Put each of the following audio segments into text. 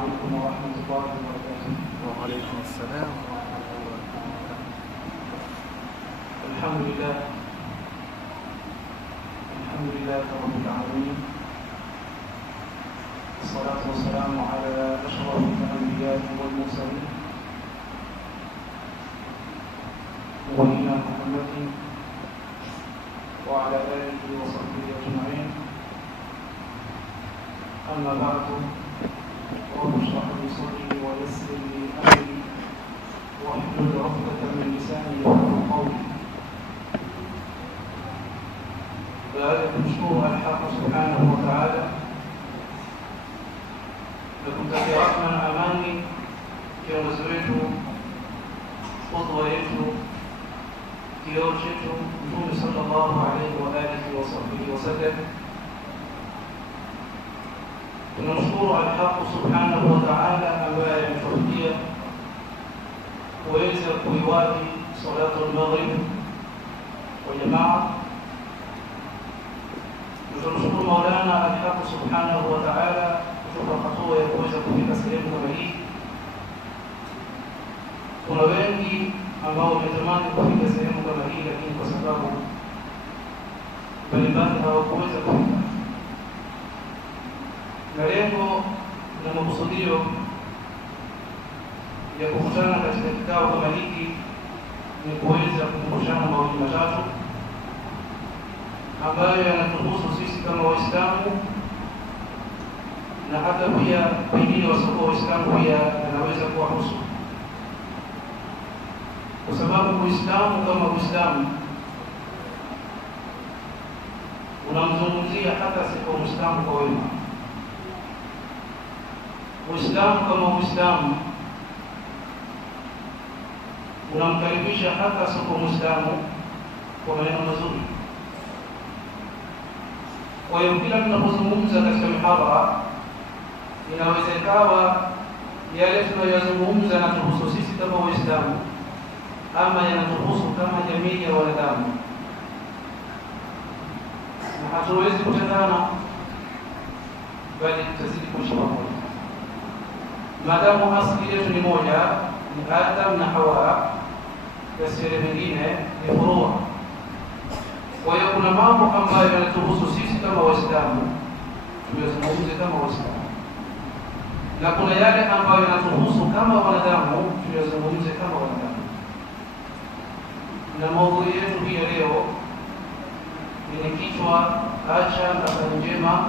عليكم ورحمة الله وبركاته. وعليكم السلام ورحمة الله وبركاته. الحمد لله رب العالمين، الصلاة والسلام على أشرف الأنبياء والمرسلين نبينا محمد وعلى آله وصحبه أجمعين. أما بعد، رب اشرح لي صدري ويسر لي أمري واحلل عقدة من لساني يفقهوا قولي. baada ya kumshukuru Allah subhanahu wa ta'ala na kumtakia rahma na amani kiongozi wetu, qudwa yetu, kioo chetu, Mtume sallallahu alayhi wa alihi wa sahbihi wasallam, tunamshukuru Allah subhanahu wa ta'ala ambaye ametufikia kuweza kuiwahi salatu al-maghrib kwa jamaa. Tunamshukuru Maulana Allah subhanahu wa ta'ala kutoka hatua ya kuweza kufika sehemu kama hii. Kuna wengi ambao wametamani kufika sehemu kama hii, lakini kwa sababu mbalimbali hawakuweza kufika. Na lengo na makusudio ya kukutana katika kikao kama hiki ni kuweza kukumbushana mawili matatu ambayo yanatuhusu sisi kama Waislamu, na hata pia wengine wasiokuwa Waislamu pia yanaweza kuwahusu, kwa sababu Uislamu kama Uislamu unamzungumzia hata sifa Muislamu kwa wema. Uislamu kama Uislamu unamkaribisha hata sifa Muislamu kwa maneno mazuri. Kwa hiyo kila tunapozungumza katika mihadhara, inaweza ikawa yale tunayozungumza yanatuhusu sisi kama Waislamu ama yanatuhusu kama jamii ya wanadamu, na hatuwezi kutengana, bali tutazidi kuishi pamoja maadamu asili yetu ni moja, ni Adam na Hawa, basi yale mengine ni furua. Kwa hiyo kuna mambo ambayo yanatuhusu sisi kama Waislamu tuyazungumze kama Waislamu, na kuna yale ambayo yanatuhusu kama wanadamu tuyazungumze kama wanadamu. Na maudhui yetu hii ya leo ni kichwa acha athari njema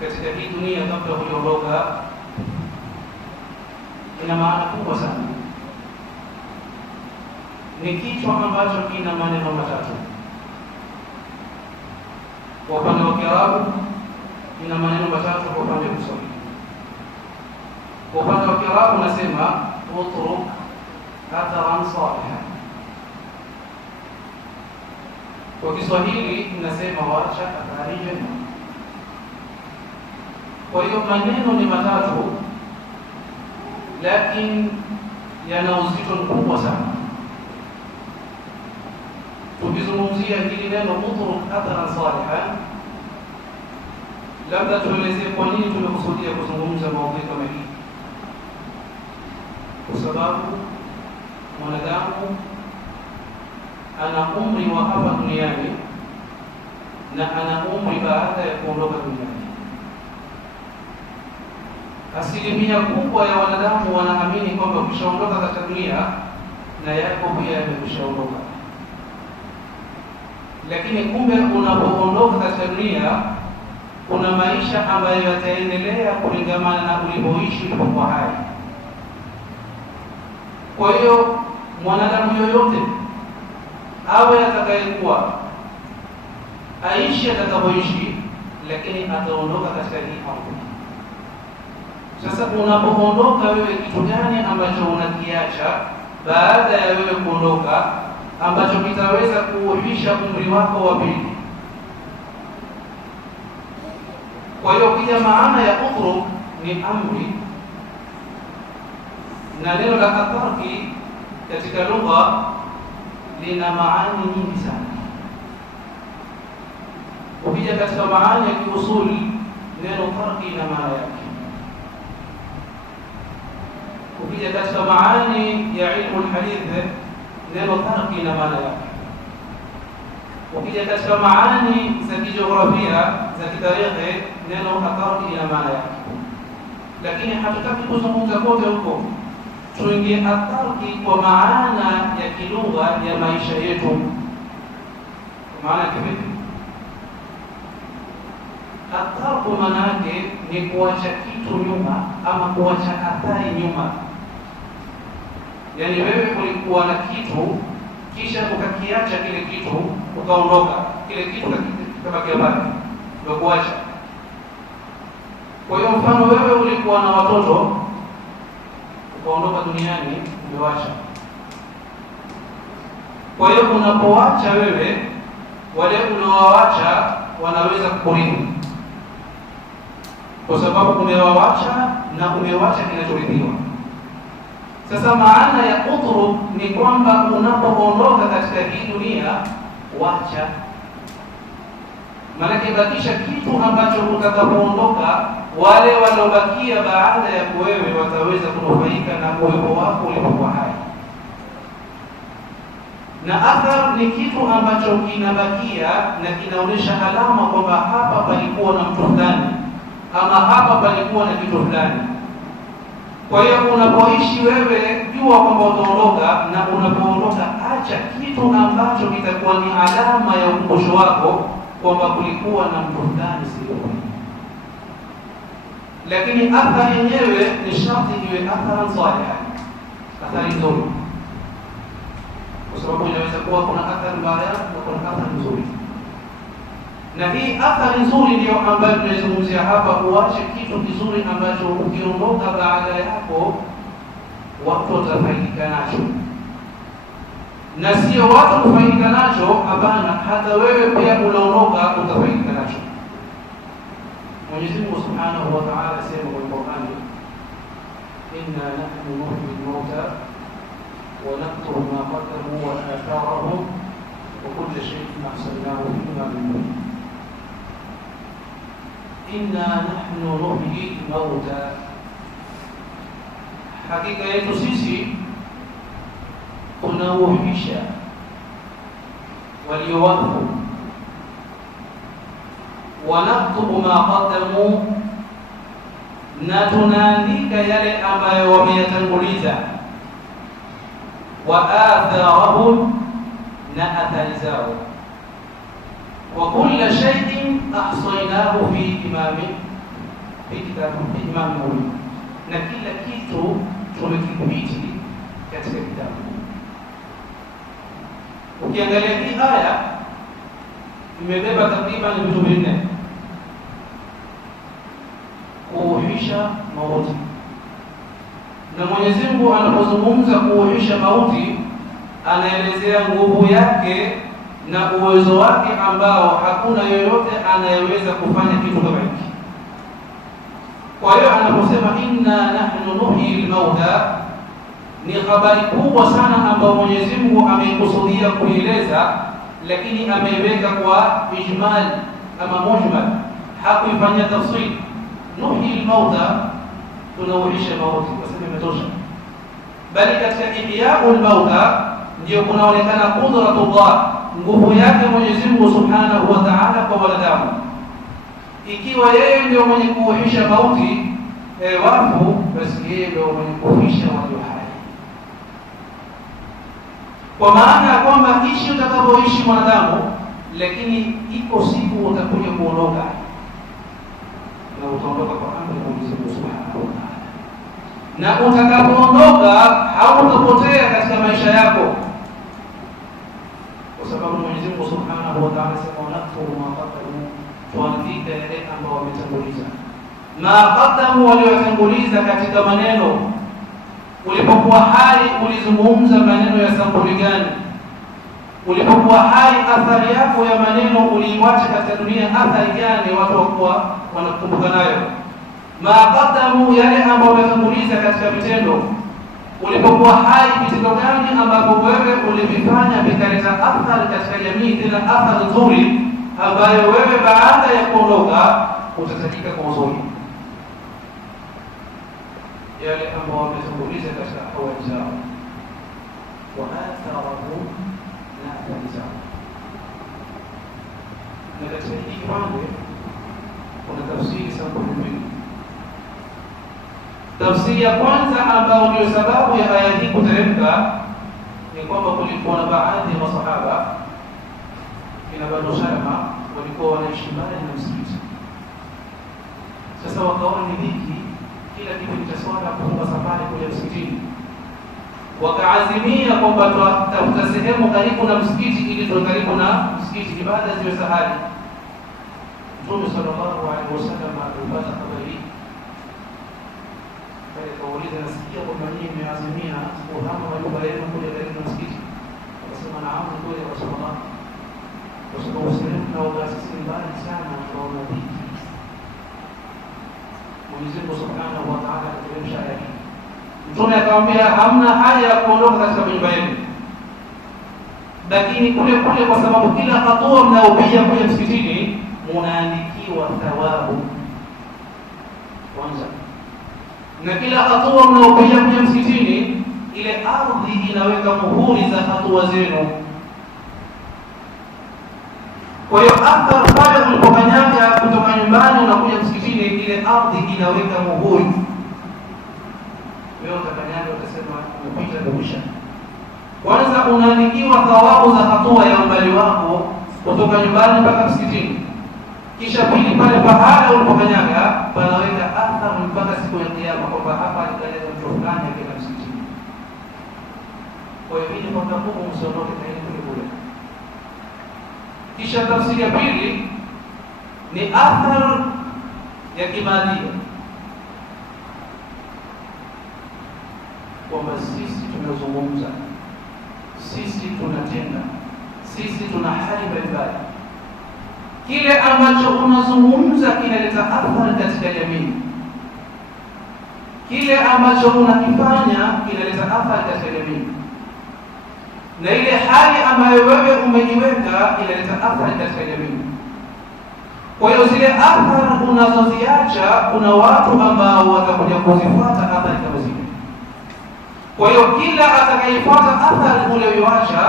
katika hii dunia kabla hujaondoka. Ina maana kubwa sana, ni kichwa ambacho kina maneno matatu. Kwa upande wa Kiarabu ina maneno matatu, kwa upande wa Kiswahili. Kwa upande wa Kiarabu nasema utruk atharan salihan, kwa Kiswahili inasema wacha athari njema. Kwa hiyo maneno ni matatu, lakini yana uzito mkubwa sana. Tukizungumzia hili neno utruk atharan salihan, labda tuelezee kwa nini tumekusudia kuzungumza maudhui kama hii. Kwa sababu mwanadamu ana umri wa hapa duniani na ana umri baada ya kuondoka duniani. Asilimia kubwa ya wanadamu wanaamini kwamba ukishaondoka katika dunia na yako pia yamekwishaondoka, lakini kumbe unapoondoka katika dunia kuna maisha ambayo yataendelea kulingamana na ulipoishi ulipokuwa hai. Kwa hiyo mwanadamu yoyote awe atakayekuwa aishi atakapoishi, lakini ataondoka katika hii ardhi. Sasa unapoondoka wewe, kitu gani ambacho unakiacha baada ya wewe kuondoka ambacho kitaweza kuuhisha umri wako wa pili? Kwa hiyo kija maana ya utruk ni amri, na neno la atarki katika lugha lina maani nyingi sana. Ukija katika maana ya kiusuli, neno tarki ina maana yake. ukija katika maani ya ilmu alhadith, neno tarki ina maana yake. Ukija katika maani za kijiografia za kitarikhi, neno tarki ina maana yake. Lakini hatutaki kuzungumza kote huko, tuingie tarki kwa maana ya kilugha ya maisha yetu. Kwa maana kivipi? Tarku maana yake ni kuacha kitu nyuma ama kuacha athari nyuma. Yaani wewe ulikuwa na kitu kisha ukakiacha kile kitu, ukaondoka, kile kitu kikabakia pale, ndio kuacha. Kwa hiyo mfano, wewe ulikuwa na watoto ukaondoka duniani, umewacha. Kwa hiyo unapoacha wewe, wale unaowacha wanaweza kurithi, kwa sababu umewawacha na umewacha kinachorithiwa. Sasa maana ya utruk ni kwamba unapoondoka katika hii dunia, wacha. Maana bakisha kitu ambacho utakapoondoka, wale waliobakia baada ya wewe wataweza kunufaika na uwepo wako ulipokuwa hai. Na athar ni kitu ambacho kinabakia na kinaonyesha alama kwamba hapa palikuwa na mtu fulani ama hapa palikuwa na kitu fulani. Kwa hiyo unapoishi wewe, jua kwamba utaondoka, na unapoondoka acha kitu ambacho kitakuwa ni alama ya ukumbusho wako kwamba kulikuwa na mtu fulani sio. Lakini athari yenyewe ni sharti iwe athari salihah, athari nzuri, kwa sababu inaweza kuwa kuna athari mbaya na kuna athari nzuri. Na hii athari nzuri ndio ambayo tunazungumzia hapa, uache kitu kizuri ambacho ukiondoka baada yako watu watafaidika nacho, na sio watu kufaidika nacho, hapana, hata wewe pia unaondoka utafaidika nacho. Mwenyezi Mungu Subhanahu wa Ta'ala sema kwa Qur'an, inna nahnu nuhyi al-mauta wa naktubu ma qaddamu wa atharahum wa kulla shay'in ahsaynahu fi imamin mubin. Inna nahnu nuhyi al-mauta, hakika yetu sisi tunauhisha waliowafu, wa naktubu ma qaddamu, na tunaandika yale ambayo wameyatanguliza, wa atharahum, na athari zao, wa kulla shay'in ahsaynahu fi imamin mubin, na kila kitu tumekidhibiti katika kitabu. Ukiangalia hii aya imebeba takriban vitu vinne: kuuhisha mauti. Na Mwenyezi Mungu anapozungumza kuuhisha mauti, anaelezea nguvu yake na uwezo wake ambao hakuna yoyote anayeweza kufanya kitu kama hiki. Kwa hiyo anaposema inna nahnu nuhyi al-mauta, ni habari kubwa sana ambayo Mwenyezi Mungu ameikusudia kueleza, lakini ameiweka kwa ijmal ama mujmal, hakuifanyia tafsir. Nuhyi al-mauta, tunauhisha mauti, kwa sababu imetosha. Bali katika ihyaul mauta ndio kunaonekana qudratullah, nguvu yake Mwenyezi Mungu Subhanahu wa Ta'ala kwa wanadamu. Ikiwa yeye ndio mwenye kuuhisha mauti wafu, basi yeye ndio mwenye kuuhisha walio hai. Kwa maana ya kwamba ishi utakapoishi mwanadamu, lakini iko siku utakuja kuondoka, na utaondoka kwa amri ya Mwenyezi Mungu Subhanahu wa Ta'ala. Na utakapoondoka hautapotea katika maisha yako, kwa sababu Mwenyezi Mungu Subhanahu wa Ta'ala sema naktubu ma qaddamu, tuandika yale ambao wametanguliza. Ma qaddamu, waliotanguliza katika maneno. Ulipokuwa hai ulizungumza maneno ya sampuli gani? Ulipokuwa hai athari yako ya maneno uliiwacha katika dunia athari gani watu wakuwa wanakumbuka nayo? Ma qaddamu, yale ambao wametanguliza katika vitendo. Ulipokuwa hai vitendo gani ambavyo wewe ulivifanya vikaleta athari katika jamii, tena athari nzuri ambayo wewe baada ya kuondoka utatajika kwa uzuri. yale ambao wametanguliza katika awali zao, wa atharahu, na athari zao. Na katika hiki kipande kuna tafsiri sampuli mbili. Tafsiri ya kwanza ambayo ndio sababu ya aya hii kuteremka ni kwamba kulikuwa na baadhi ya masahaba kina Banu Salama walikuwa wanaishi mbali na msikiti. Sasa wakaona ni dhiki kila kipindi cha swala kufunga safari kuja msikitini, wakaazimia kwamba tutafuta sehemu karibu na msikiti ili tuwe karibu na msikiti, ibada ziwe sahali. Mtume sallallahu alaihi wasallam alipata habari hii, kauliza, nasikia kwamba nyinyi mmeazimia kuhama majumba yenu kuja karibu na msikiti. Akasema naam, kweli ya Rasulullah, kwa sababu sehemu na uasisi mbali sana tunaona dhiki. Mwenyezi Mungu Subhanahu wa Ta'ala akateremsha aya hii. Mtume akamwambia hamna haja ya kuondoka katika nyumba yenu, lakini kule kule, kwa sababu kila hatua mnayopiga kuja msikitini munaandikiwa thawabu kwanza, na kila hatua mnayopiga kuja msikitini ile ardhi inaweka muhuri za hatua zenu. Kwa hiyo athari pale ulipokanyaga kutoka nyumbani unakuja msikitini, ile ardhi inaweka muhuri. Wewe utakanyaga utasema umepita dirisha. Kwanza unaandikiwa thawabu za hatua ya umbali wako kutoka nyumbani mpaka msikitini. Kisha pili, pale pahala ulipokanyaga panaweka athari mpaka siku ya Kiyama kwamba hapa alikanyaga mtu fulani akienda msikitini. Kwa hiyo hili kwa sababu msiondoke kaini kule kule. Kisha tafsiri ya pili ni athari ya kimaadili, kwamba sisi tunazungumza, sisi tunatenda, sisi tuna hali mbalimbali. Kile ambacho unazungumza kinaleta athari katika jamii, kile ambacho unakifanya kinaleta athari katika jamii, na ile hali ambayo wewe umejiweka inaleta athari katika jamii. Kwa hiyo zile athari unazoziacha kuna watu ambao watakuja kuzifuata athari kama zile. Kwa hiyo kila atakayefuata athari uliyoiacha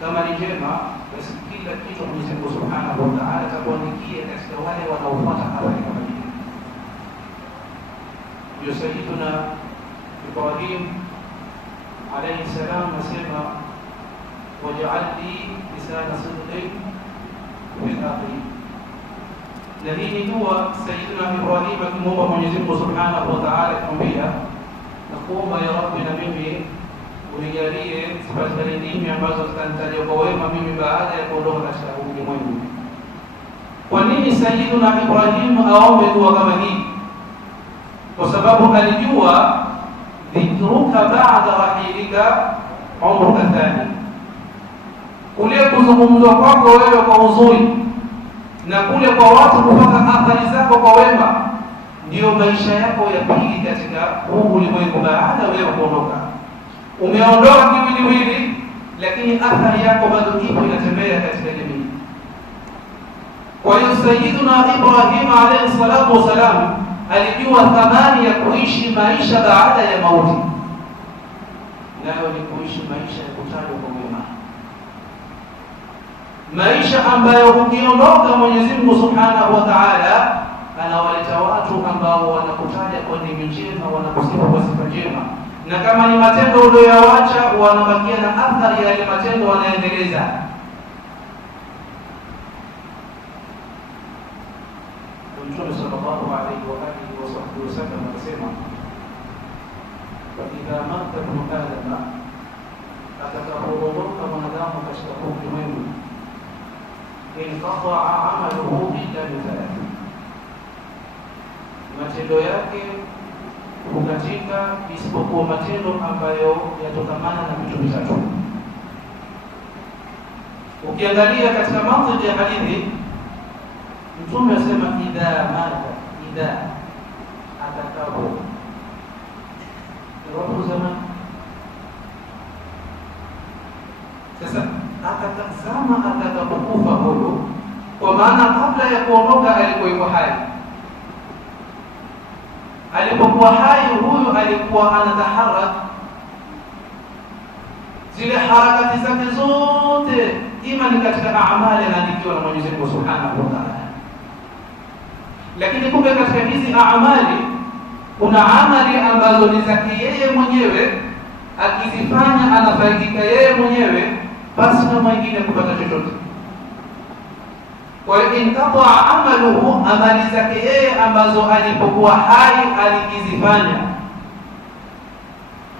kama ni njema, basi kila kitu Mwenyezi Mungu Subhanahu wa Ta'ala atakuandikia katika wale wanaofuata athari kama zile. Ndio Sayyiduna Ibrahim alayhi salam nasema, waj'al li lisana sidqin fil akhirin. Na hii ni dua Sayyidina Ibrahim akimwomba Mwenyezi Mungu Subhanahu wa Ta'ala, kumwambia na kuomba, ya Rabbi, na mimi unijalie sipatikane ndimi ambazo zitanitaja kwa wema mimi baada ya kuondoka katika ulimwengu. Kwa nini Sayyidina Ibrahim aombe dua kama hii? Kwa sababu alijua dhikruka ba'da rahilika umruka thani, kule kuzungumzwa kwako wewe kwa uzuri na kule kwa watu kupata athari zako kwa wema ndio maisha yako ya pili katika huu ulimwengu baada wewe kuondoka. Umeondoka kiwiliwili, lakini athari yako bado ipo inatembea katika jamii. Kwa hiyo Sayyiduna Ibrahim alayhi salatu wasalam alijua thamani ya kuishi maisha baada ya mauti, nayo ni kuishi maisha ya kutajwa kwa wema, maisha ambayo ukiondoka Mwenyezi Mungu Subhanahu wa Ta'ala anawaleta watu ambao wanakutaja kwa ndimi njema, wanakusifu kwa sifa njema, na kama ni matendo uliyoacha wanabakia na athari ya yale matendo wanaendeleza. Mtume sallallahu alaihi wa alihi wasallam akasema, wa idha mata ibnu adama, atakapoondoka mwanadamu katika ulimwengu, inqata'a amaluhu illa bi thalath, matendo yake hukatika isipokuwa matendo ambayo yatokamana na vitu vitatu. Ukiangalia katika mantiki ya hadithi, Mtume asema idha mata, idha atakapo, roho zamani. Sasa atakazama atakapokufa huyo, kwa maana kabla ya kuondoka alikuwa yuko hai. alipokuwa hai huyu alikuwa anataharak, zile harakati zake zote ima ni katika amali anaandikiwa na Mwenyezi Mungu Subhanahu wa Ta'ala. Lakini kumbe katika hizi amali kuna amali ambazo ni zake yeye mwenyewe, akizifanya anafaidika yeye mwenyewe basi na mwingine kupata chochote. Kwa hiyo inqata amaluhu, amali zake yeye ambazo alipokuwa hai alikizifanya.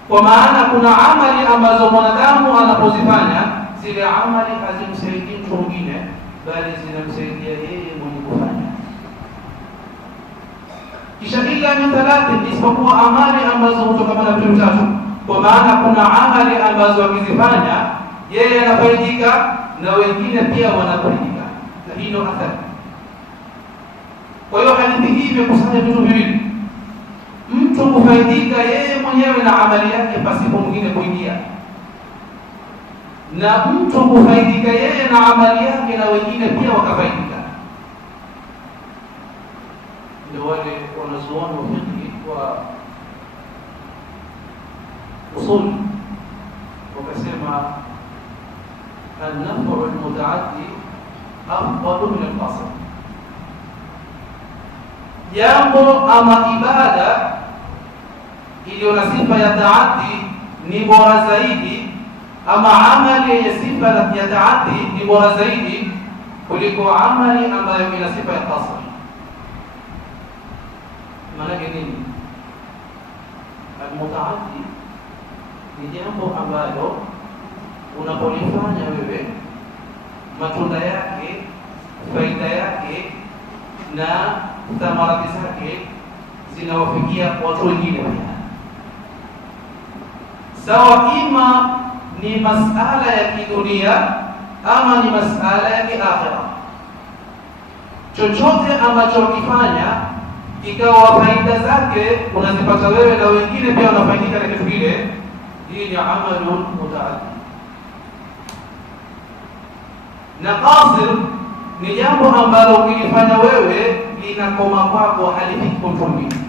Kwa maana kuna amali ambazo mwanadamu anapozifanya zile amali hazimsaidii mtu mwingine, bali zinamsaidia yeye mwenye kufanya. Kisha ila min thalathin, isipokuwa amali ambazo hutokana na vitu vitatu. Kwa maana kuna amali ambazo akizifanya yeye anafaidika na wengine pia wanafaidika, na hii ndio athari. Kwa hiyo hadithi hii imekusanya vitu viwili: mtu kufaidika yeye mwenyewe na amali yake pasipo mwingine kuingia, na mtu kufaidika yeye na amali yake na wengine pia wakafaidika. Ndio wale wanazuoni wa fiqh wa usul wakasema an-naf'u al-mutaaddi afdalu min al-qasr. Jambo ama ibada iliyo na sifa ya taaddi ni bora zaidi, ama amali yenye sifa ya taaddi ni bora zaidi kuliko amali ambayo ina sifa ya qasr. Maana nini? Al-mutaaddi ni jambo ambalo unapolifanya wewe matunda yake, faida yake na thamarati zake zinawafikia watu wengine pia. Sawa, ima ni masala ya kidunia ama ni masala ya kiakhira. Chochote ambacho ukifanya ikawa faida zake unazipata wewe na wengine pia wanafaidika na kitu kile, hii ni amalun mutaaddi. Na qasir ni jambo ambalo ukilifanya wewe linakoma kwako, halifiki kwa mtu mwingine.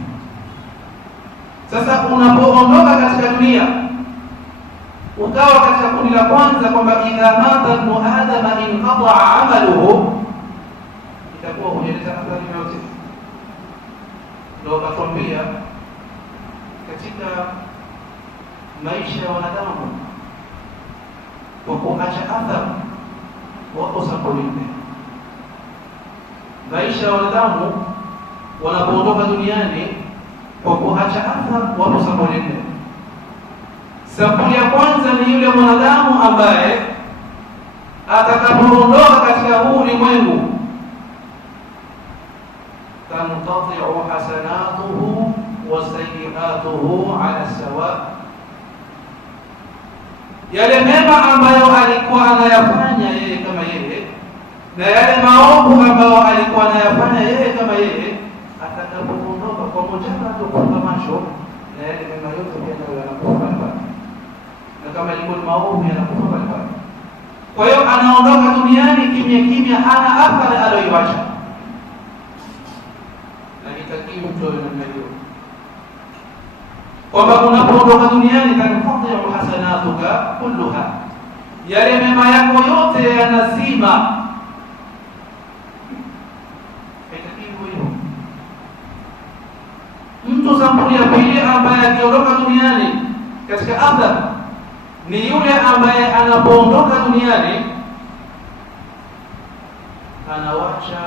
Sasa unapoondoka katika dunia ukawa katika kundi la kwanza kwamba idha mata ibnu adama inqata amaluhu, itakuwa hujaleta athari yote. Ndio akatwambia katika maisha ya wanadamu kwa kuacha athari wako sampulinde. Maisha ya wanadamu wanapoondoka duniani kwa kuacha athari wako sampulinde. Sampuli ya kwanza ni yule mwanadamu ambaye atakapoondoka katika huu ulimwengu tanqati'u hasanatuhu wa sayyi'atuhu ala sawa, yale mema ambayo alikuwa anayafanya yeye kama yeye na yale maovu ambayo alikuwa anayafanya yeye kama yeye, atakapoondoka kwa mujarrad kufunga macho na yale mema yote pia yanakufa pale, na kama ilikuwa maovu yanakufa pale. Kwa hiyo anaondoka duniani kimya kimya, hana athari aliyoiacha. Na nitakiwa mtu namna hiyo kwamba unapoondoka duniani tanqati'u hasanatuka kulluha, yale mema yako yote yanazima. Itakiwa hiyo. Mtu sampuli ya pili ambaye akiondoka duniani katika athari ni yule ambaye anapoondoka duniani anawacha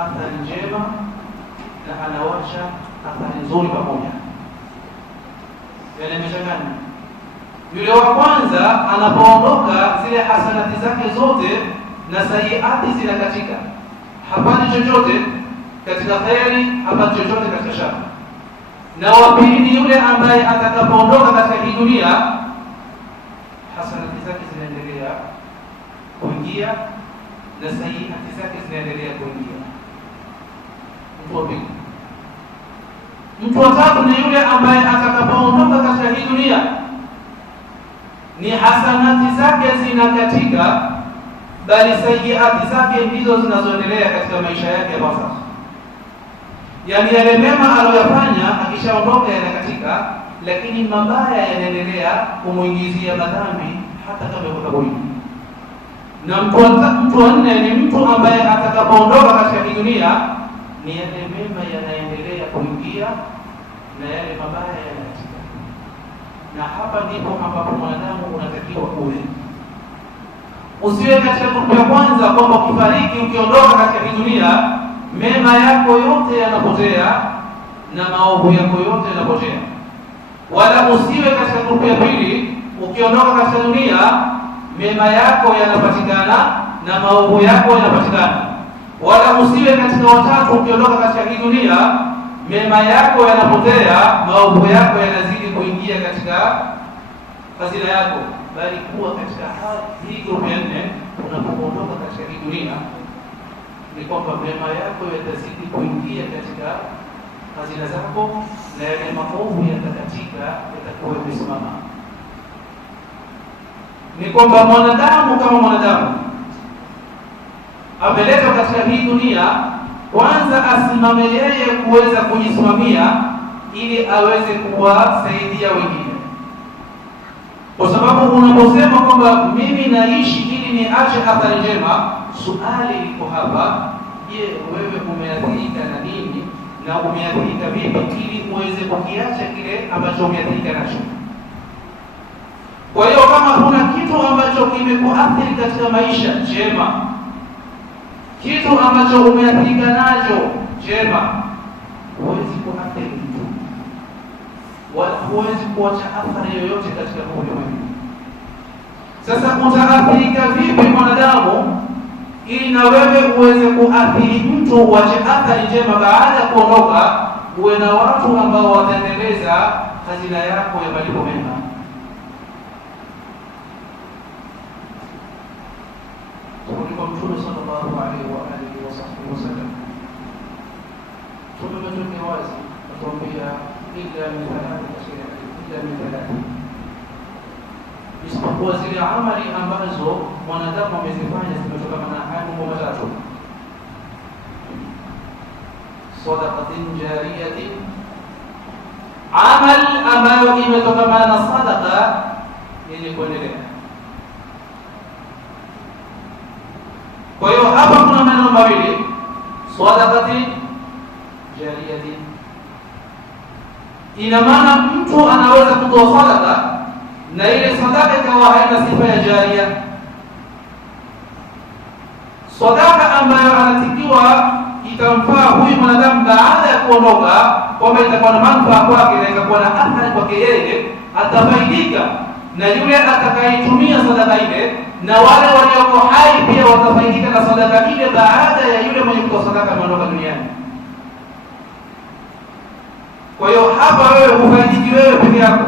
athari njema na anawacha athari nzuri pamoja. Yale mchangano. Yule wa kwanza anapoondoka zile hasanati zake zote na sayiati zinakatika, hapati chochote katika khairi, hapati chochote katika shari. Na wa pili ni yule ambaye atakapoondoka katika hii dunia hasanati zake zinaendelea kuingia na sayiati zake zinaendelea kuingia. Mtu wa pili. Mtu wa tatu ni yule ambaye atakapoondoka katika hii dunia ni hasanati zake zinakatika, bali sayiati zake ndizo zinazoendelea katika maisha yake ya barzakh. yani yale mema aliyoyafanya akishaondoka yanakatika, lakini mabaya yanaendelea kumuingizia madhambi hata kama yuko kaburini. Na mtu wa nne ni mtu ambaye atakapoondoka katika dunia ni yale mema yanaendelea kuingia na yale mabaya yanakatika. Na hapa ndipo ambapo mwanadamu unatakiwa uwe. Usiwe katika grupu ya kwanza kwamba ukifariki, ukiondoka katika dunia, mema yako yote yanapotea na maovu yako yote yanapotea. Wala usiwe katika grupu ya pili, ukiondoka katika dunia, mema yako yanapatikana na maovu yako yanapatikana. Wala usiwe katika watatu, ukiondoka katika dunia, mema yako yanapotea, maovu yako yanazidi kuingia katika hazina yako. Bali kuwa katika hii grupu ya nne, unapoondoka katika dunia, ni kwamba mema yako yatazidi kuingia katika hazina zako na yale maovu yatakatika, yatakuwa yamesimama. Ni kwamba mwanadamu kama mwanadamu ameletwa katika hii dunia, kwanza asimame yeye kuweza kujisimamia ili aweze kuwasaidia wengine. Kwa sababu unaposema kwamba mimi naishi ili niache athari njema, swali liko hapa, je, wewe umeathirika na nini na umeathirika vipi ili uweze kukiacha kile ambacho umeathirika nacho? Kwa hiyo kama kuna kitu ambacho kimekuathiri katika maisha, jema. Kitu ambacho umeathirika nacho, jema. Huwezi kuathiri mtu, wala huwezi kuacha athari yoyote katika ulimwengu. Sasa utaathirika vipi mwanadamu ili na wewe uweze kuathiri mtu, uache athari njema baada ya kuondoka, uwe na watu ambao wataendeleza hazina yako ya malipo mema? Kwa Mtume sallallahu alaihi wa alihi wasallam, tumetuweka wazi kutuambia illa min thalath, isipokuwa zile amali ambazo mwanadamu amezifanya zimetokana na haya mambo matatu: sadaqatin jariyatin, amal ambayo imetokana na sadaqa yenye kuendelea. Kwa hiyo hapa kuna maneno mawili, sadaqatin jariyatin. Ina maana mtu anaweza kutoa sadaqa na ile sadaka ikawa haina sifa ya jaria. Sadaka ambayo anatikiwa itamfaa huyu mwanadamu baada ya kuondoka, kwamba itakuwa na manufaa kwake na itakuwa na athari kwake yeye, atafaidika na yule atakayetumia sadaka ile, na wale walioko hai pia watafaidika na sadaka ile baada ya yule mwenye kutoa sadaka ameondoka duniani. Kwa hiyo hapa wewe hufaidiki wewe peke yako,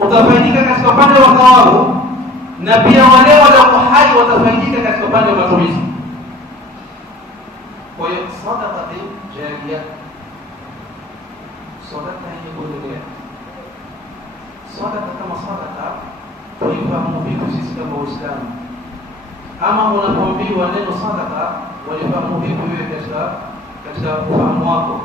utafaidika katika upande wa thawabu, na pia wale walioko hai watafaidika katika upande wa matumizi. Kwa hiyo sadaka jariya, sadaka yenye kuendelea. Sadaka kama sadaka tulifahamu vipi sisi kama Waislamu? Ama unapoambiwa neno sadaka walifahamu vipi wewe katika ufahamu wako?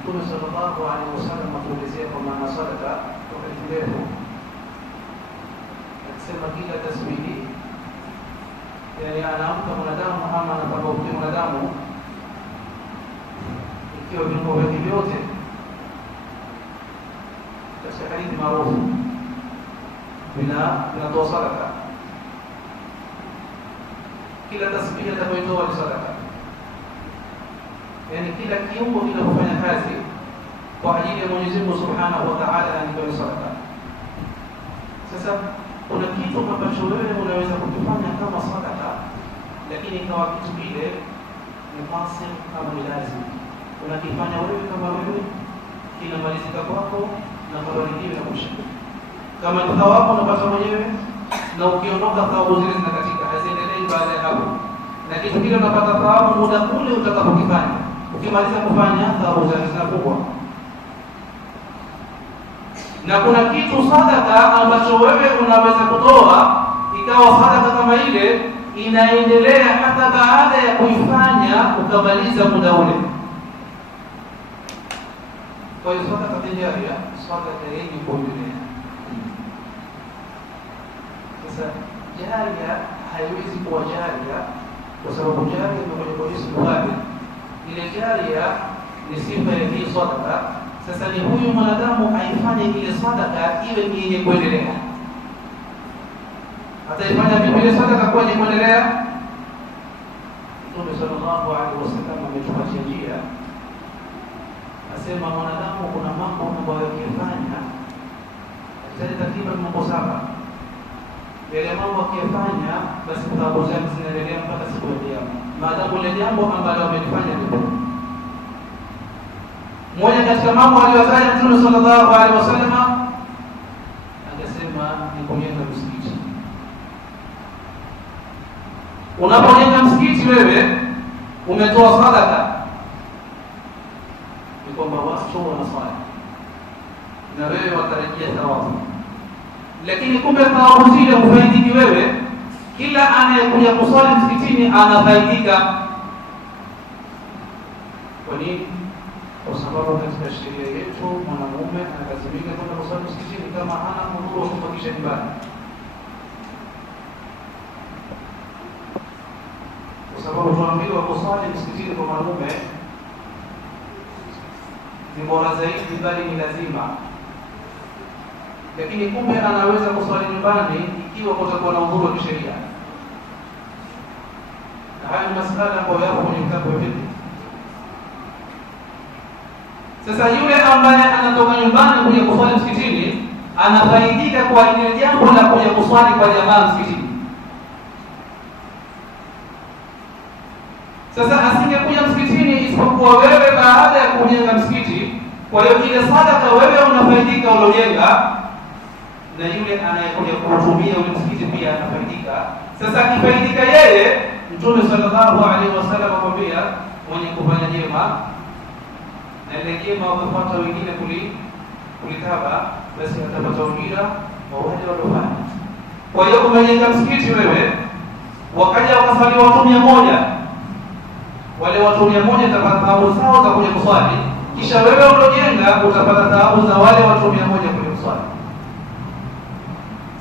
Mtume sallallahu alaihi wasallam atuelezea kwa maana sadaka kwa kirefu, akisema kila tasbihi, yani anaamka mwanadamu ama anapokea mwanadamu, ikiwa viungo vyake vyote, katika hadithi maarufu, vinatoa sadaka. Kila tasbihi atakayotoa ni sadaka. Yani kila kiungo kinapofanya kazi kwa ajili ya Mwenyezi Mungu Subhanahu wa Ta'ala ni sadaka. Sasa kuna kitu ambacho wewe unaweza kukifanya kama sadaka, lakini ikawa kitu kile ni fasik kama ni lazima. Unakifanya wewe kama wewe, kinamalizika kwako na kubarikiwa na kushukuru. Kama ni thawabu unapata mwenyewe, na ukiondoka thawabu zile zinakatika, haziendelei baada ya hapo. Na kitu kile unapata thawabu muda ule utakapokifanya. Ukimaliza kufanya thawabu zake zinapungua. Na kuna kitu sadaka ambacho wewe unaweza kutoa, ikawa sadaka kama ile inaendelea hata baada ya kuifanya ukamaliza muda ule. Kwa hiyo sadaka jaria, sadaka yenye kuendelea. Sasa jaria haiwezi kuwa jaria kwa sababu jaria imekuja kwa ismu wake. Ile jaria ni sifa ya hii sadaka. Sasa ni huyu mwanadamu aifanye ile sadaka iwe ni yenye kuendelea. Ataifanya vipi ile sadaka kuwa yenye kuendelea? Mtume sallallahu alaihi wasallam ametupatia njia. Asema mwanadamu kuna mambo ambayo akifanya atataja takriban mambo 7. Yale mambo akifanya basi thawabu zake zinaendelea mpaka siku ya Kiyama. Maadamu ile jambo ambalo amelifanya ni bora. Mmoja katika mambo aliyotaja Mtume sallallahu alaihi wasallam akasema ni kujenga msikiti. Unapojenga msikiti wewe umetoa sadaka, ni kwamba watu wanaswali na wewe watarajia thawabu, lakini kumbe thawabu zile hufaidiki wewe. Kila anayekuja kuswali msikitini anafaidika. Kwa nini? Kwa sababu katika sheria yetu mwanamume analazimika kwenda kuswali msikitini kama hana udhuru wa kubakisha nyumbani, kwa sababu tuambiwa kuswali msikitini kwa mwanamume ni bora zaidi, bali ni lazima. Lakini kumbe anaweza kuswali nyumbani ikiwa kutakuwa na udhuru wa kisheria, na haya ni masuala ambayo yapo kwenye vitabu vya fiqh. Sasa yule ambaye anatoka nyumbani kuja kuswali msikitini anafaidika kwa ile jambo la kuja kuswali kwa jamaa msikitini. Sasa asingekuja msikitini isipokuwa wewe baada ya kujenga msikiti. Kwa hiyo ile sadaka wewe unafaidika uliojenga, na yule anayekuja kutumia ule msikiti pia anafaidika. Sasa akifaidika yeye, Mtume sallallahu alaihi wasallam akwambia mwenye kufanya jema na ile jema wakapata wengine kulitaba, basi atapata ujira wa wale waliofanya. Kwa hiyo umejenga msikiti wewe, wakaja wakaswali watu 100, wale watu 100 utapata thawabu zao za kuja kuswali, kisha wewe uliojenga utapata thawabu za wale watu 100 kuja kuswali.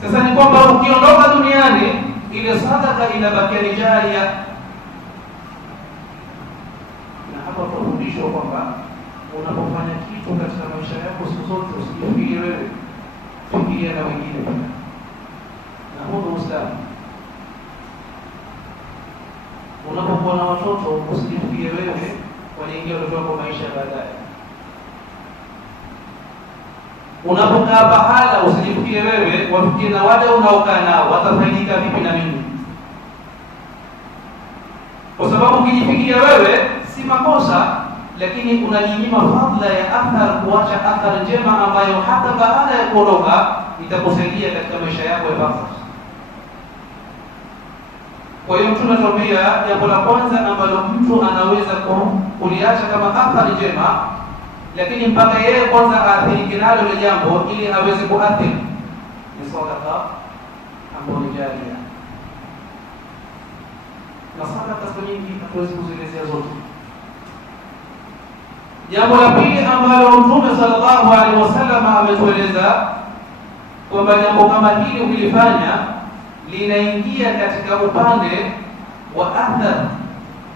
Sasa ni kwamba ukiondoka duniani ile sadaka inabakia ni jaria. Na hapa tunafundishwa kwamba unapofanya kitu katika maisha yako siku zote usijifikirie wewe, fikiria na wengine pia. Na huo ndio Uislamu. Unapokuwa na watoto usijifikirie wewe wanaingia watoto wako maisha baadaye. Unapokaa pahala usijifikirie wewe, wafikirie na wale unaokaa nao watafaidika vipi na mimi. Kwa sababu ukijifikiria wewe si makosa, lakini unajinyima fadhila ya athar, kuacha athari njema ambayo hata baada ya kuondoka itakusaidia katika maisha yako ya barzakh. Kwa hiyo Mtume anatuambia jambo la kwanza ambalo mtu anaweza kuliacha kama athari njema, lakini mpaka yeye kwanza aathirike nalo ile jambo ili aweze kuathiri, ni sadaka ambayo ni jaria. Na sadaka ziko nyingi, hatuwezi kuzielezea zote. Jambo la pili ambalo Mtume sallallahu alaihi wasallam ametueleza kwamba jambo kama hili ukilifanya linaingia katika upande wa athar.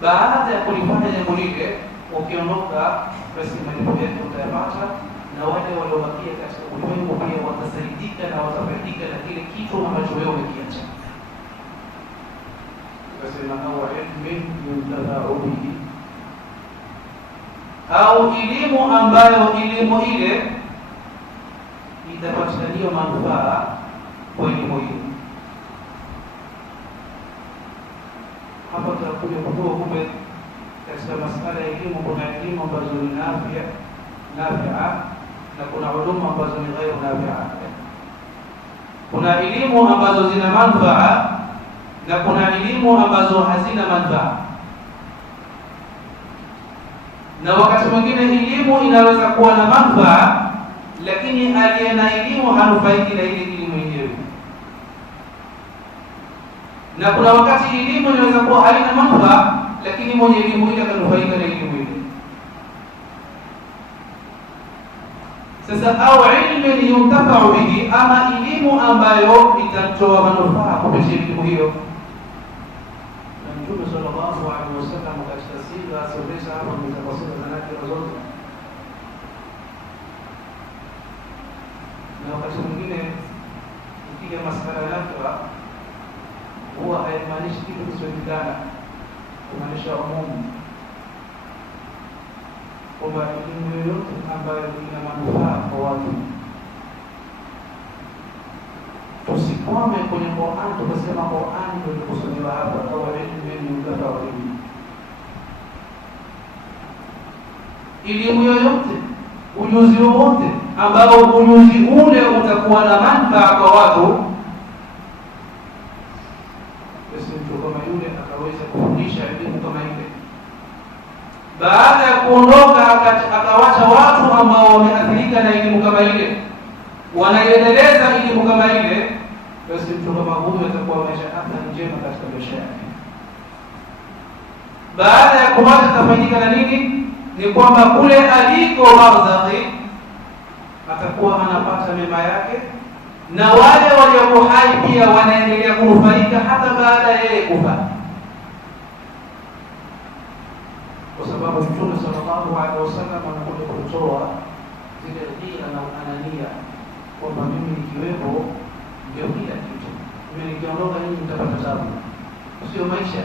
Baada ya kulifanya jambo lile, ukiondoka basi malipo yake utayapata, na wale waliobakia katika ulimwengu pia watasaidika na watafaidika na kile kitu ambacho wewe umekiacha. Basi na hawa ilmu yuntafa'u bihi, au elimu ambayo elimu ile itapatikania manufaa kwa elimu hiyo. Hapa tutakuja kujua kumbe katika masuala ya elimu kuna elimu ambazo ni nafia na kuna uluma ambazo ni ghairu nafia. Kuna elimu ambazo zina manufaa na kuna elimu ambazo hazina manufaa. Na wakati mwingine elimu inaweza kuwa na manufaa, lakini aliye na elimu hanufaiki na ile elimu yenyewe. Na kuna wakati elimu inaweza kuwa haina manufaa, lakini mwenye elimu ile akanufaika na elimu ile. Sasa au ilmu yuntafau bihi, ama elimu ambayo itatoa manufaa kupitia elimu hiyo. Na Mtume sallallahu alaihi wasallam katika sira asomesha hapa mtafasiri zanake zote, na wakati mwingine ikija masala yake huwa haimaanishi kitu kisichojulikana, kumaanisha umumu kwamba elimu yoyote ambayo ina manufaa kwa watu. Tusikwame kwenye Qur'an tukasema Qur'an ndio ilikusudiwa hapa, au elimu yuntafau bihi. Elimu yoyote, ujuzi wowote ambao ujuzi ule utakuwa na manufaa kwa watu, basi mtu kama yule akaweza kufundisha elimu kama ile, baada ya kuondoka akawacha watu ambao wameathirika na elimu kama ile, wanaiendeleza elimu kama ile, basi mtu kama huyo atakuwa maisha athari njema katika maisha yake. Baada ya kuwacha tafaidika na nini? Ni kwamba kule aliko barzakhi atakuwa anapata mema yake, na wale walioko hai pia wanaendelea kunufaika hata baada ya yeye kufa, kwa sababu Mtume sallallahu alaihi wasallam anakuja kutoa zile dhira na anania kwamba mimi nikiwepo ndio kila kitu, mimi nikiondoka nyinyi mtapata tabu. Sio maisha,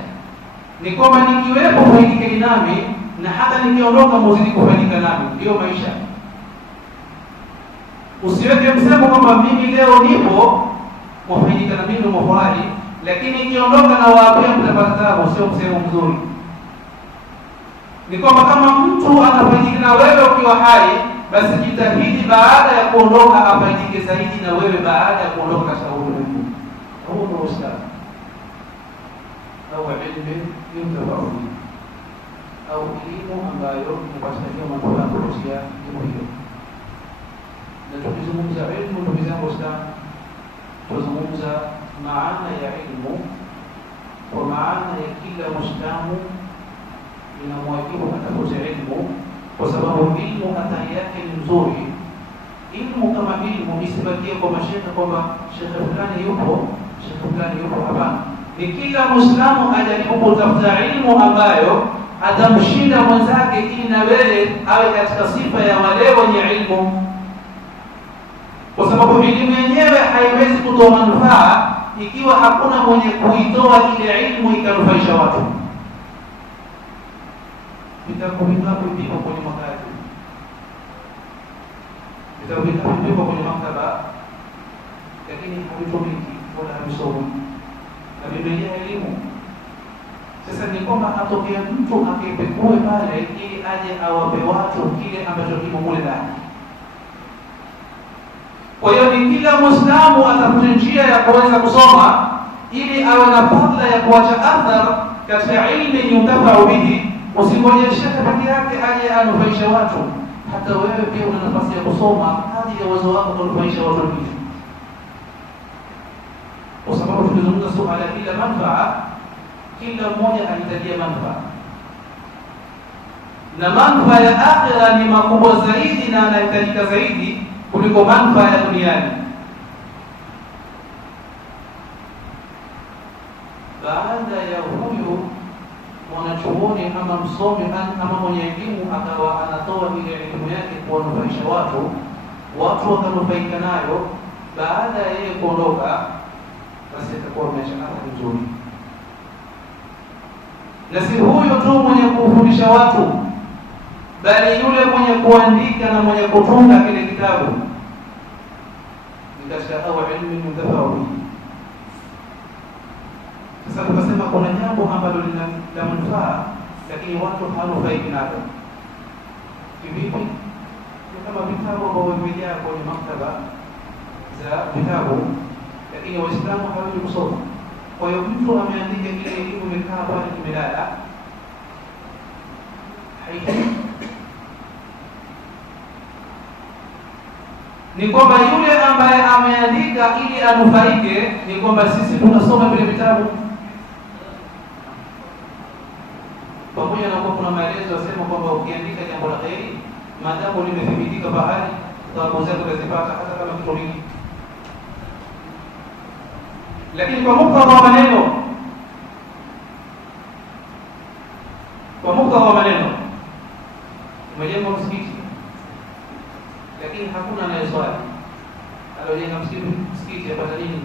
ni kwamba nikiwepo faidikeni nami, na hata nikiondoka muzidi kufaidika nami, ndio maisha. Usiweke msemo kwamba mimi leo nipo mwafaidika na mimi mwafurahi, lakini nikiondoka na waapia mtapata tabu. Sio msemo mzuri. Ni kwamba kama mtu anafaidika na wewe ukiwa hai, basi jitahidi baada ya kuondoka afaidike zaidi na wewe baada ya kuondoka katika ulimwengu. Huo ndio Uislamu. Au elimu yuntafau bihi, au elimu ambayo inapatikana manufaa kupitia elimu hiyo. Na tukizungumza elimu, ndugu zangu Waislamu, tuzungumza maana ya elimu kwa maana ya kila Muislamu inamwajibu atafute elimu, kwa sababu elimu athari yake ni nzuri. Elimu kama elimu isibakie kwa mashekhe kwamba shekhe fulani yupo, shekhe fulani yupo. Hapana, ni kila Muislamu ajaribu kutafuta elimu ambayo atamshinda mwenzake, ili na wewe awe katika sifa ya wale wenye elimu, kwa sababu elimu yenyewe haiwezi kutoa manufaa ikiwa hakuna mwenye kuitoa ile elimu ikanufaisha watu. Vitabu vingapi vipo kwenye makaazi? Vitabu vingapi vipo kwenye maktaba, lakini havitumiki wala havisomi, na vimejaa elimu. Sasa ni kwamba atokea mtu akipekue pale ili aje awape watu kile ambacho kimo mule ndani. Kwa hiyo ni kila Muislamu atafute njia ya kuweza kusoma ili awe na fadhila ya kuacha athar katika ilmu yuntafau bihi. Usingoje shekhe peke yake aje anufaisha watu, hata wewe pia una nafasi ya kusoma hadi ya uwezo wako kunufaisha watu wengine, kwa sababu tukizungumza suala kila manufaa, kila mmoja anahitajia manufaa, na manufaa ya akhira ni makubwa zaidi na anahitajika zaidi kuliko manufaa ya duniani. Baada ya huyu mwanachuoni ama msomi ama mwenye elimu akawa anatoa ile elimu yake kuwanufaisha watu wakanufaika nayo, baada ya yeye kuondoka, basi itakuwa maisha athari nzuri. Na si huyo tu mwenye kufundisha watu, bali yule mwenye kuandika na mwenye kutunga kile kitabu ni katika au elimu yuntafau bihi. Sasa tukasema kuna jambo ambalo lina manufaa lakini watu hawanufaiki nalo. Kivipi? Ni kama vitabu ambavyo vimejaa kwenye maktaba za vitabu, lakini Waislamu hawajui kusoma. Kwa hiyo mtu ameandika ile elimu imekaa pale kimelala, ni kwamba yule ambaye ameandika ili anufaike, ni kwamba sisi tunasoma vile vitabu. pamoja na kuwa kuna maelezo yasema kwamba ukiandika jambo la kheri, maadamu limethibitika bahari, thawabu zake utazipata hata kama kitu mingi. Lakini kwa muktadha wa maneno, umejenga msikiti lakini hakuna anayeswali, alojenga msikiti apata nini?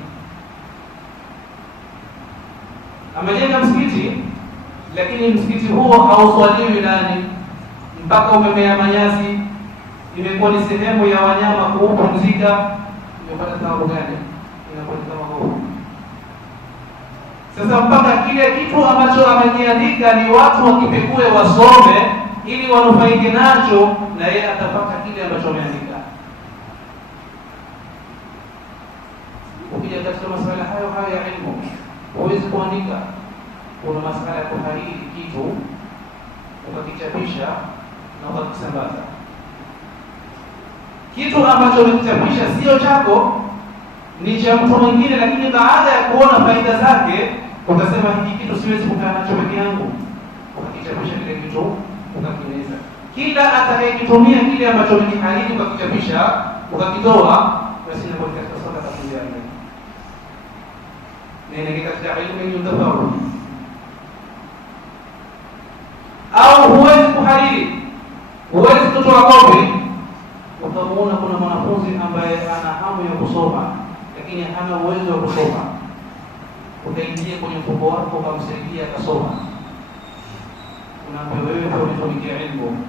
Amejenga msikiti lakini msikiti huo hauswaliwi ndani, mpaka umemea manyasi, imekuwa ni sehemu ya wanyama kuupumzika, imepata thawabu gani? Inakuwa kama sasa mpaka kile kitu ambacho amekiandika ni watu wakipekue wasome ili wanufaike nacho, na yeye atapata kile ambacho ameandika. Ukija katika masuala hayo ya elimu, huwezi kuandika. Kuna masuala ya kuhariri kitu ukakichapisha na ukakisambaza. Kitu ambacho umekichapisha sio chako, ni cha mtu mwingine, lakini baada ya kuona faida zake ukasema hiki kitu siwezi kukaa nacho peke yangu, ukakichapisha kile kitu ukakieneza. Kila atakayekitumia kile ambacho umekihariri ukakichapisha ukakitoa, basi inakuwa katika sadaka ya Allah. Nene katika elimu yenye utafauti. Au huwezi kuhariri, huwezi kutoa kopi, utamuona kuna mwanafunzi ambaye ana hamu ya kusoma lakini hana uwezo wa kusoma, utaingia kwenye mfuko wako ukamsaidia akasoma, unaambia wewe ndio unatumikia elimu.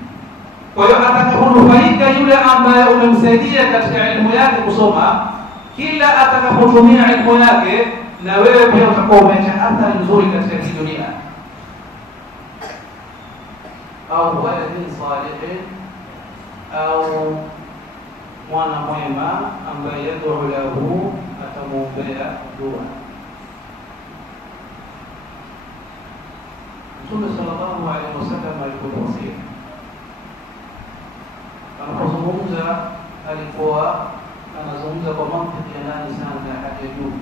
Kwa hiyo atakaponufaika yule ambaye umemsaidia katika elimu yake kusoma, kila atakapotumia elimu yake, na wewe pia utakuwa umeacha athari nzuri katika dunia. Au waladin salihin, au mwana mwema ambaye yad'u lahu, atamuombea dua. Mtume sallallahu alaihi wasallam alipotafsiri, anapozungumza alikuwa anazungumza kwa mantiki ya ndani sana ya hali ya juu,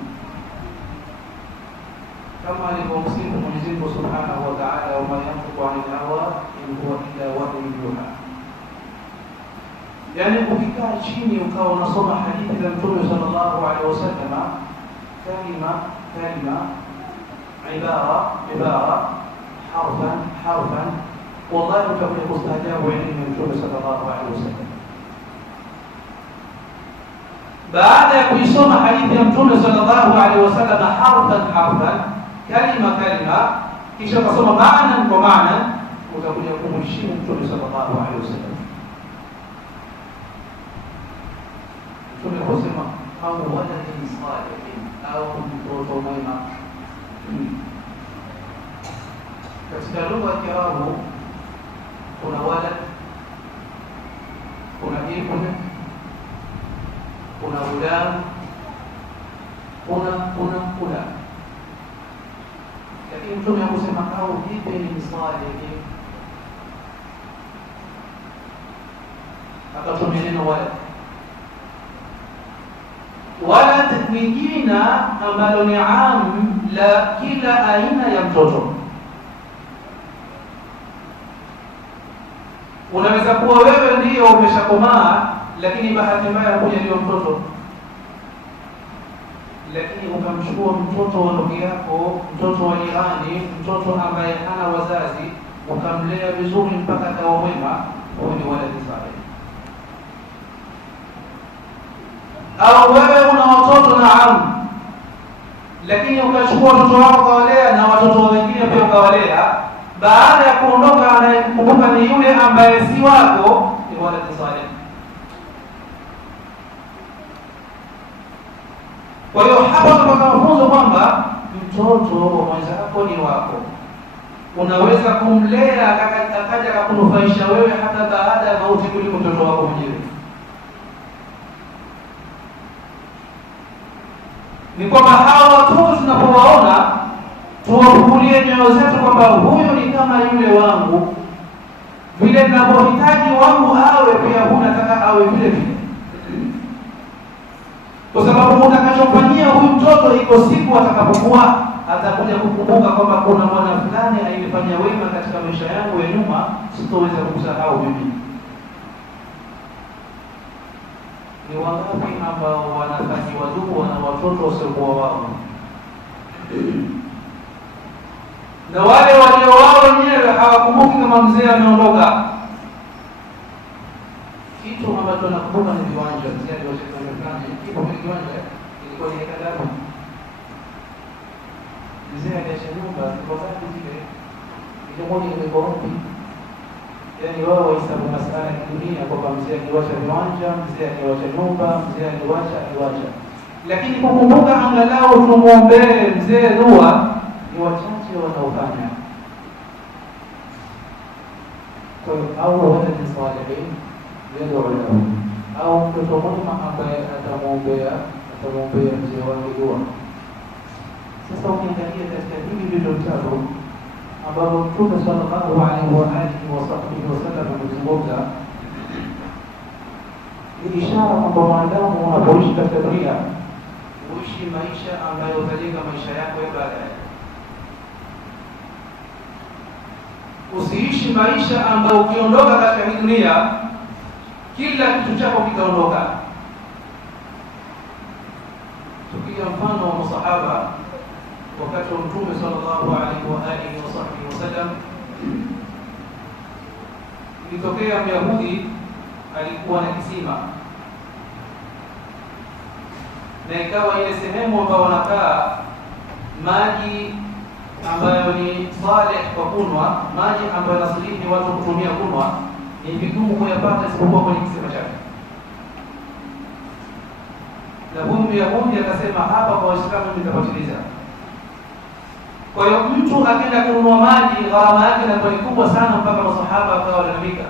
kama alivyomsifu Mwenyezi Mungu Subhanahu wa Ta'ala, wa ma yantiqu 'anil hawa in huwa illa wahyun yuha. Yani ukikaa chini ukawa unasoma hadithi za Mtume sallallahu alaihi wasallam, kalima ibara harfan, wallahi utakuja kustaajabu elimu ya Mtume sallallahu alaihi wasallam. Baada ya kuisoma hadithi ya Mtume sallallahu alaihi wasallam harfan, kalima, kisha kusoma maana kwa maana, utakuja kumheshimu Mtume sallallahu alaihi wasallam. Mtume kusema au waladin salihin, au mtoto mwema. Katika lugha ya Kiarabu kuna walad, kuna ibn, kuna ghulam, kuna. Lakini Mtume hakusema au ibn salihin, akatumia neno walad. Walad ni jina ambalo ni am la kila aina ya mtoto. Unaweza kuwa wewe ndio umeshakomaa, lakini bahati mbaya kuja ndio mtoto, lakini ukamchukua mtoto wa ndugu yako, mtoto wa jirani, mtoto ambaye hana wazazi, ukamlea vizuri mpaka akawa mwema, huyo ni walad salih. Au wewe una watoto naam, lakini ukachukua watoto wako ukawalea na watoto wengine pia ukawalea, baada ya kuondoka anayekumbuka ni yule ambaye si wako, ni walad salih. Kwa hiyo hapa tunapata mafunzo kwamba mtoto wa mwenzako ni wako, unaweza kumlea akaja akakunufaisha wewe hata baada ya mauti kuliko mtoto wako mwenyewe. Ni kwamba hawa watoto tunapowaona tuwafungulie nyoyo zetu kwamba huyu ni kama yule wangu, vile ninapohitaji wangu awe pia huyu nataka awe vile vile. kwa sababu utakachofanyia huyu mtoto iko siku atakapokuwa atakuja kukumbuka kwamba kuna mwana fulani alifanya wema katika maisha yangu ya nyuma, sitoweza kusahau mimi. Ni wangapi ambao wanafanyiwa dua na watoto wasiokuwa wao, na wale walio wao wenyewe hawakumbuki kama mzee ameondoka. Kitu ambacho nakumbuka ni viwanja. Mzee aliwachekana kipo kile kiwanja ilikuwa ni kadabu. Mzee aliacha nyumba zilizobaki zile ile moja imekorofi. Yaani wao wahesabu masala ya dunia kwamba mzee aliwacha viwanja, mzee aliwacha nyumba, mzee aliwacha. Lakini kukumbuka angalau tumuombee mzee dua ni wachache wanaofanya. Kwa hiyo au wale ni salihin ndio wale au mtoto mwema ambaye atamwombea mzee wake dua. Sasa ukiangalia katika hili ndilo vitabu ambavyo Mtume sallallahu alaihi wa alihi wasallam amezungumza, ni ishara kwamba mwanadamu unapoishi katika dunia uishi maisha ambayo utajenga maisha yako ya baadaye. Usiishi maisha ambayo ukiondoka katika hii dunia kila kitu chako kitaondoka. Tukiga mfano wa masahaba wakati wa Mtume sallallahu alaihi wa alihi wasallam, ilitokea Myahudi alikuwa na kisima, na ikawa ile sehemu ambayo wanakaa maji ambayo ni saleh kwa kunwa, maji ambayo nasilihi watu kutumia kunwa, ni vigumu kuyapata isipokuwa kwenye kisima chake. Na huyu Myahudi akasema, hapa kwa Waislamu nitapatiliza. Kwa hiyo mtu akaenda kununua maji, gharama yake inakuwa ni kubwa sana, mpaka masahaba akawa walalamika,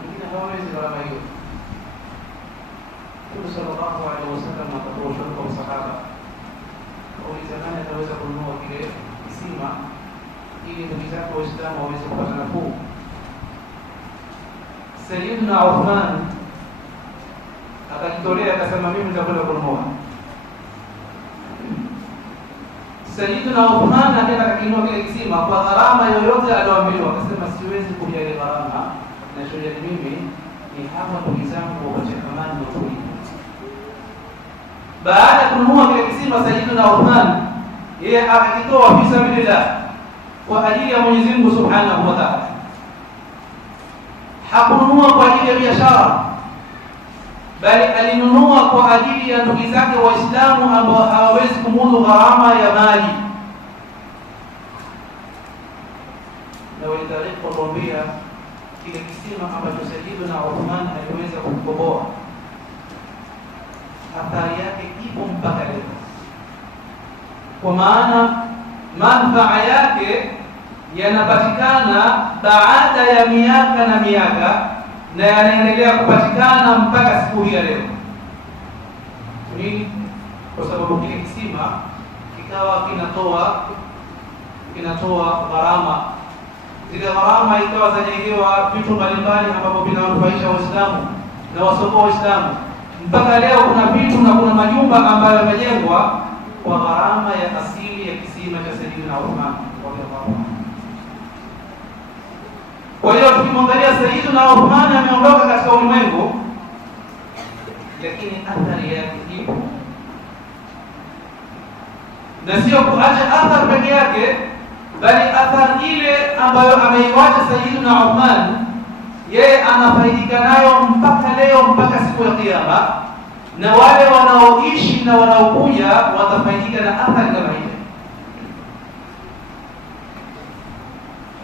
lakini hawawezi gharama hiyo. Mtume sallallahu alaihi wasallam akatoa ushauri kwa masahaba, kauliza nani ataweza kununua kile kisima ili ndugu zake Waislamu waweze kupata nafuu. Sayyidina Uthman akajitolea akasema, mimi nitakwenda kununua. Sayyidina Uthman akaenda akakinunua kile kisima kwa gharama yoyote aliyoambiwa, akasema siwezi kujali gharama, na shoja mimi ni hapa ndugu zangu wapate amani na utulivu. Baada ya kununua kile kisima, Sayyidina Uthman yeye akakitoa fi sabilillah, kwa ajili ya Mwenyezi Mungu Subhanahu wa Ta'ala. Hakununua kwa ajili ya biashara, bali alinunua kwa ajili ya ndugu zake Waislamu ambao hawawezi kumudu gharama ya maji. Na walidhalika kutuambia kile kisima ambacho Sayyidina Uthman aliweza kukomboa, athari yake ipo mpaka leo, kwa maana manufaa yake yanapatikana baada ya miaka na miaka, na yanaendelea kupatikana mpaka siku hii ya leo. Ni kwa sababu kile kisima kikawa kinatoa gharama. Zile gharama ikawa zajengewa vitu mbalimbali ambavyo vinawanufaisha Waislamu na wasiokuwa Waislamu. Mpaka leo kuna vitu na kuna majumba ambayo yamejengwa kwa gharama ya asili ya kisima cha Sayyidina Uthman radhiallahu anhu. Kwa hiyo tukimwangalia Sayyidina Uthman ameondoka katika ulimwengu, lakini athari yake ipo, na sio kuacha athari peke yake, bali athari ile ambayo ameiacha Sayyidina Uthman yeye anafaidika nayo mpaka leo, mpaka siku ya Kiyama, na wale wanaoishi na wanaokuja watafaidika na athari kama ile.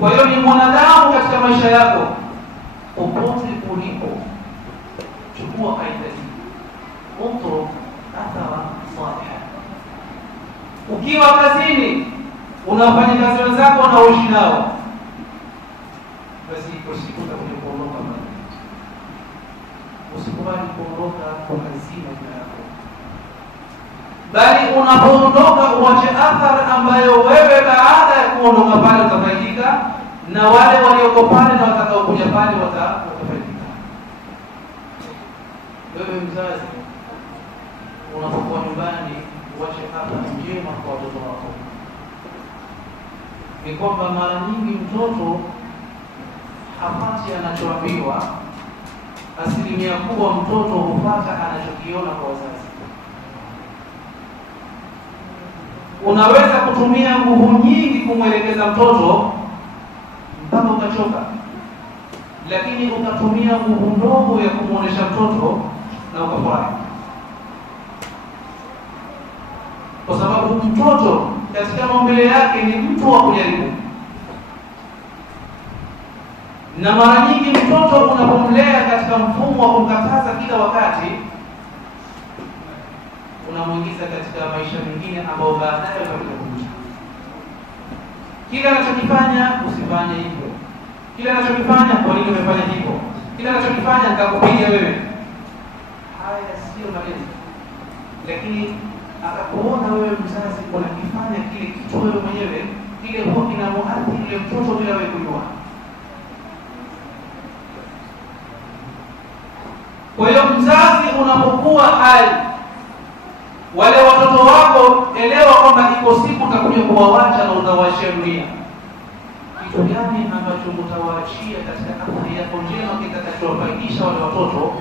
Kwa hiyo ni mwanadamu katika maisha yako, popote ulipo, chukua kaida hii, utruk athara salih. Ukiwa kazini, unafanya kazi wenzako wanaoishi nao, basi kwa siku utakuja kuondoka mbali. Usikubali kuondoka kwa hazina yako, bali unapoondoka uache athari ambayo wewe baada ya kuondoka pale utafaidika, na wale walioko pale na watakaokuja pale watafaidika. Wewe mzazi, unapokuwa nyumbani uache athari njema kwa watoto wako. Ni kwamba mara nyingi mtoto hapati anachoambiwa, asilimia kubwa mtoto hupata anachokiona kwa wazazi. Unaweza kutumia nguvu nyingi kumwelekeza mtoto mpaka ukachoka, lakini ukatumia nguvu ndogo ya kumuonesha mtoto na ukafurahi, kwa sababu mtoto katika maumbile yake ni mtu wa kujaribu. Na mara nyingi mtoto unapomlea katika mfumo wa kumkataza kila wakati, unamuingiza katika maisha mengine ambayo baadaye utakuja. Kila anachokifanya usifanye hivyo, kila anachokifanya kwa nini umefanya hivyo, kila anachokifanya nitakupiga wewe. Haya sio malezi. Lakini akakuona wewe mzazi unakifanya kile kitu wewe mwenyewe, kile huwa kinamuathiri yule mtoto bila wewe kujua. Kwa hiyo mzazi unapokuwa hai, wale watoto wako elewa kwamba iko siku utakuja kuwawacha na utawaachia dunia. Kitu gani ambacho utawaachia katika athari yako njema kitakachowafaidisha wale watoto,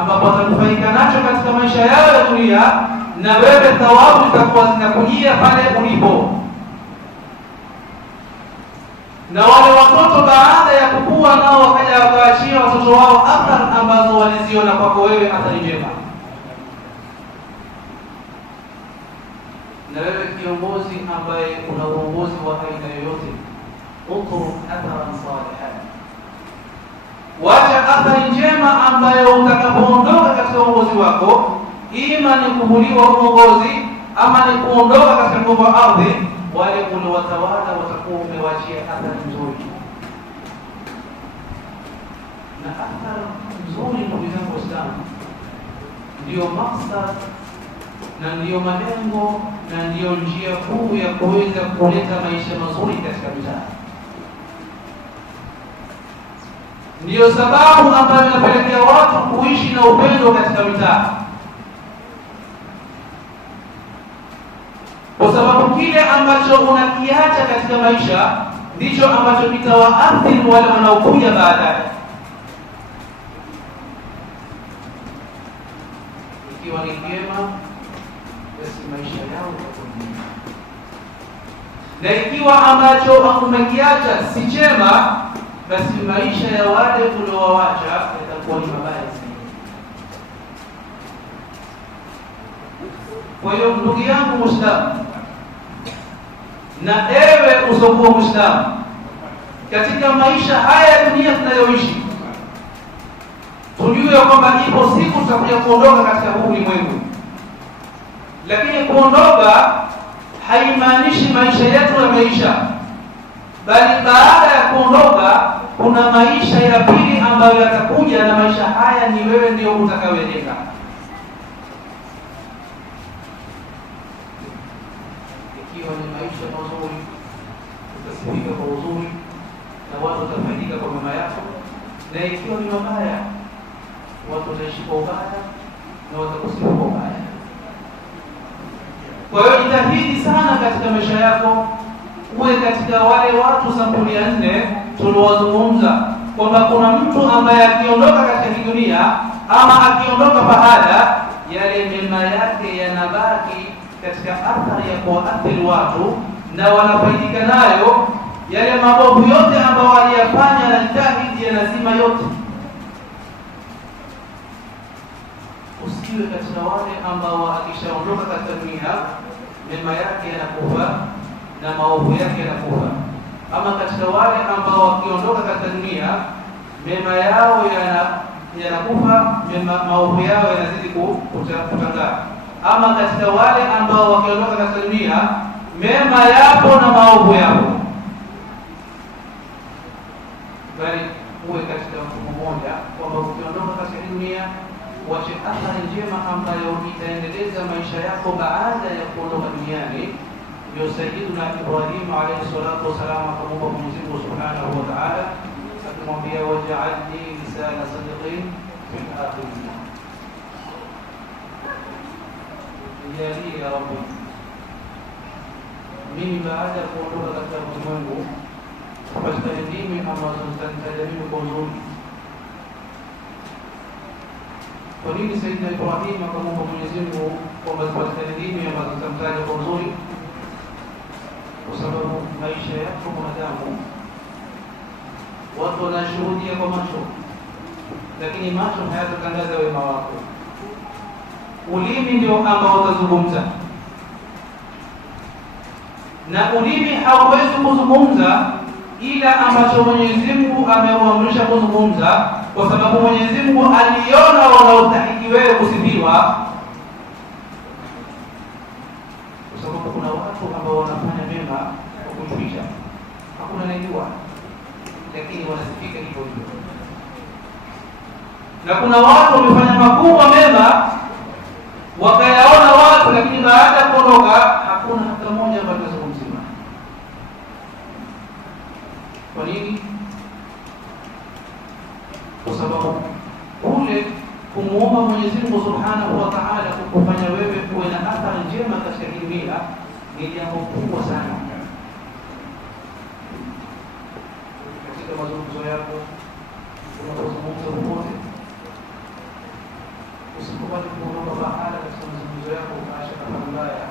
ambapo watanufaika nacho katika maisha yao ya dunia, na wewe thawabu zitakuwa zinakujia pale ulipo. Na wale watoto baada ya kukua nao wakaja wakaachia watoto wao athari ambazo waliziona kwako wewe, athari njema. Na wewe kiongozi ambaye una uongozi wa aina yoyote, utruk atharan salihan, wacha athari njema ambayo utakapoondoka katika uongozi wako, ima ni kuhuliwa uongozi ama ni kuondoka katika nguvu ya ardhi, wale uliowatawala watakuwa umewachia athari nzuri. Na athari nzuri, ndugu zangu Waislamu, ndiyo maksad na ndiyo malengo na ndiyo njia kuu ya kuweza kuleta maisha mazuri katika mitaa. Ndiyo sababu ambayo inapelekea watu kuishi na upendo katika mitaa, kwa sababu kile ambacho unakiacha katika maisha ndicho ambacho kitawaathiri wale wanaokuja baadaye. Ikiwa ni vyema, basi maisha yao yatakuwa mema, na ikiwa ambacho umekiacha si chema, basi maisha ya wale uliowawacha yatakuwa ni mabaya zaidi. Kwa hiyo ndugu yangu Muislamu, na ewe usokuwa Muislamu, katika maisha haya ya dunia tunayoishi, tujue kwamba ipo siku tutakuja kuondoka katika huu ulimwengu. Lakini kuondoka haimaanishi maisha yetu yameisha, bali baada ya kuondoka kuna maisha ya pili ambayo yatakuja, na maisha haya ni wewe ndio utakayojenga. Ikiwa ni maisha mazuri, utasifika kwa uzuri na watu watafaidika kwa mema yako, na ikiwa ni mabaya, watu wataishi kwa ubaya na watakusifu kwa ubaya. Kwa hiyo jitahidi sana katika maisha yako uwe katika wale watu sampuli ya 4 tuliowazungumza, kwamba kuna mtu ambaye akiondoka katika dunia ama akiondoka pahala, yale mema yake yanabaki katika athari ya kuathiri watu na wanafaidika nayo. Yale mabovu yote ambayo waliyafanya na jitahidi yanazima yote. Usiwe katika wale ambao akishaondoka katika dunia mema yake yanakufa na maovu yake yanakufa, ama katika wale ambao wakiondoka katika dunia mema yao yanakufa, maovu yao yanazidi kutangaa, ama katika wale ambao wakiondoka katika dunia mema yapo na maovu yapo. Bali uwe katika mfumo mmoja, kwamba ukiondoka katika dunia wache athari njema ambayo itaendeleza maisha yako baada ya kuondoka duniani. Ndio Sayyiduna Ibrahim alayhi salatu wasalam akamwomba Mwenyezi Mungu Subhanahu wa Ta'ala, akamwambia waj'alni lisana sidqin fil akhirin. nijalie ya Rabbi, mimi baada ya kuondoka katika ulimwengu kupatikana ndimi ambazo zitanitaja mimi kwa uzuri. Kwa nini Sayyidina Ibrahim akamwomba Mwenyezi Mungu kwamba zipatikane ndimi ambazo zitamtaja kwa uzuri? Kwa sababu maisha yako mwanadamu watu wanashuhudia kwa macho, lakini macho hayatatangaza wema wako. Ulimi ndio ambao utazungumza, na ulimi hauwezi kuzungumza ila ambacho Mwenyezi Mungu ameuamrisha kuzungumza, kwa sababu Mwenyezi Mungu aliona wanaostahili wewe kusifiwa. Kwa sababu kuna watu ambao wanafanya mema kwa kujificha, hakuna anayejua, lakini wanasifika hivyo hivyo. Na kuna watu wamefanya makubwa mema wakayaona watu, lakini baada ya kuondoka hakuna hata mmoja ambaye anazungumzia. Kwa nini? Kwa sababu kule kumuomba Mwenyezi Mungu Subhanahu wa Ta'ala kukufanya wewe kuwe na athari njema katika dunia ni jambo kubwa sana. Katika mazungumzo yako unapozungumza popote, usikubali kuondoka bahala katika mazungumzo yako ukaacha kama mbaya.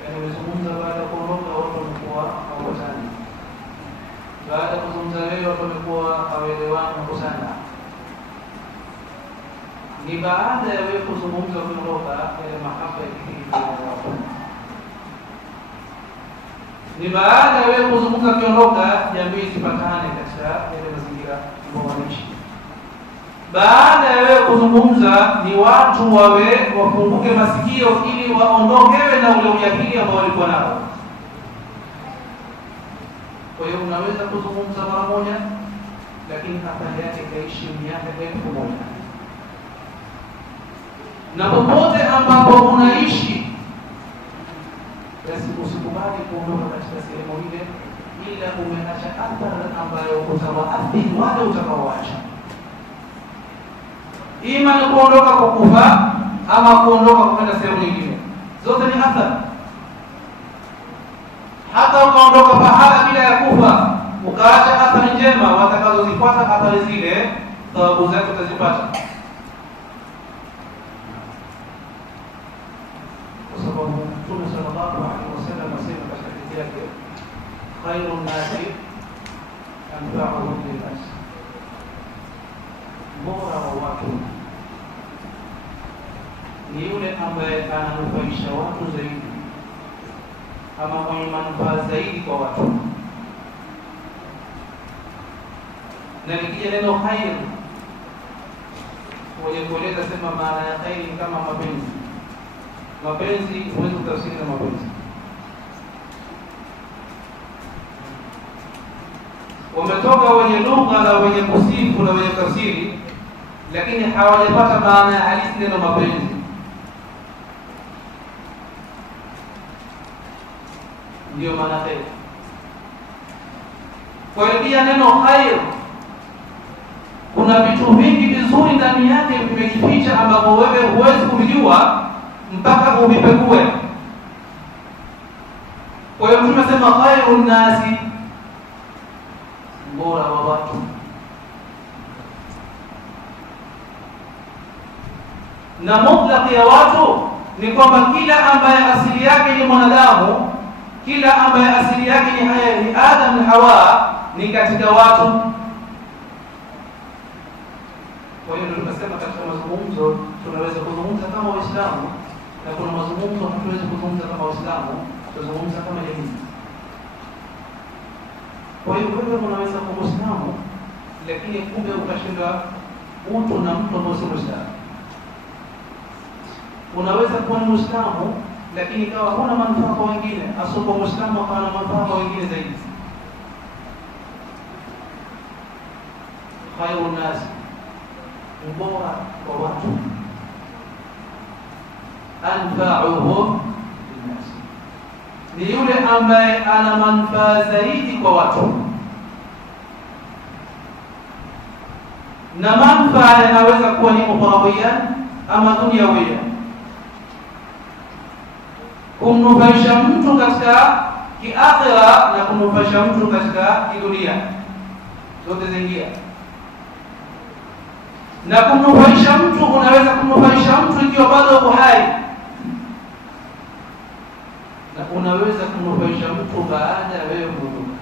Yaani umezungumza baada ya kuondoka watu wamekuwa hawatani, baada ya kuzungumza wewe watu wamekuwa hawaelewani sana. Ni baada ya wewe kuzungumza kuondoka yale mahaba ya watu. Ni baada ya wewe kuzungumza kuondoka jamii zipatane katika yale mazingira ambayo wanaishi. Baada ya wewe kuzungumza ni watu wawe wafunguke masikio ili waondokewe na ule ujahili ambao walikuwa nao. Kwa hiyo unaweza kuzungumza mara moja, lakini athari yake ikaishi miaka 1000. Na popote ambapo unaishi, basi usikubali kuondoka katika sehemu ile ila umeacha athari ambayo utawaathiri wale utakaoacha. Ima ni kuondoka kwa kufa ama kuondoka kwenda sehemu nyingine, zote ni athari. Hata ukaondoka pahala bila ya kufa ukaacha athari njema, watakazozifuata athari zile thawabu zake utazipata. Kwa sababu Mtume sallallahu alaihi wasallam asema katika hadithi yake, khairun nasi anfa'uhum linnas, bora wa watu ni yule ambaye ananufaisha watu zaidi ama mwenye manufaa zaidi kwa watu. Na nikija neno khair, wenye kueleza sema maana ya khair ni kama mapenzi. Mapenzi huwezi kutafsiri na mapenzi. Wametoka wenye lugha na wenye kusifu na wenye tafsiri, lakini hawajapata maana ya halisi neno mapenzi. Ndio maana khair. Kwa hiyo pia neno khair kuna vitu vingi vizuri ndani yake vimejificha ambavyo wewe huwezi kuvijua mpaka uvipegue. Kwa hiyo Mtume anasema khairun nasi, bora wa watu. Na mutlaq ya watu ni kwamba kila ambaye asili yake ni mwanadamu, kila ambaye asili yake ni Adam na Hawa ni katika watu. Kwa hiyo tunasema katika mazungumzo tunaweza kuzungumza kama Waislamu, na kuna mazungumzo hatuwezi kuzungumza kama Waislamu, tuzungumza kama jamii. Kwa hiyo wewe unaweza kuwa Muislamu lakini kumbe ukashinda mtu na mtu ambao si Muislamu. Unaweza kuwa ni Muislamu lakini kawa huna manufaa kwa wengine, asokuwa Muislamu akawa na manufaa kwa wengine zaidi. Khairun nas, mbora kwa watu, anfa'uhum linnas, ni yule ambaye ana manufaa zaidi kwa watu. Na manufaa yanaweza kuwa ni ukhrawiyya ama dunyawiyya. kumnufaisha mtu katika kiakhira na kumnufaisha mtu katika kidunia, zote zingia. Na kumnufaisha mtu, unaweza kumnufaisha mtu ikiwa bado uko hai, na unaweza kumnufaisha mtu baada ya wewe kuondoka,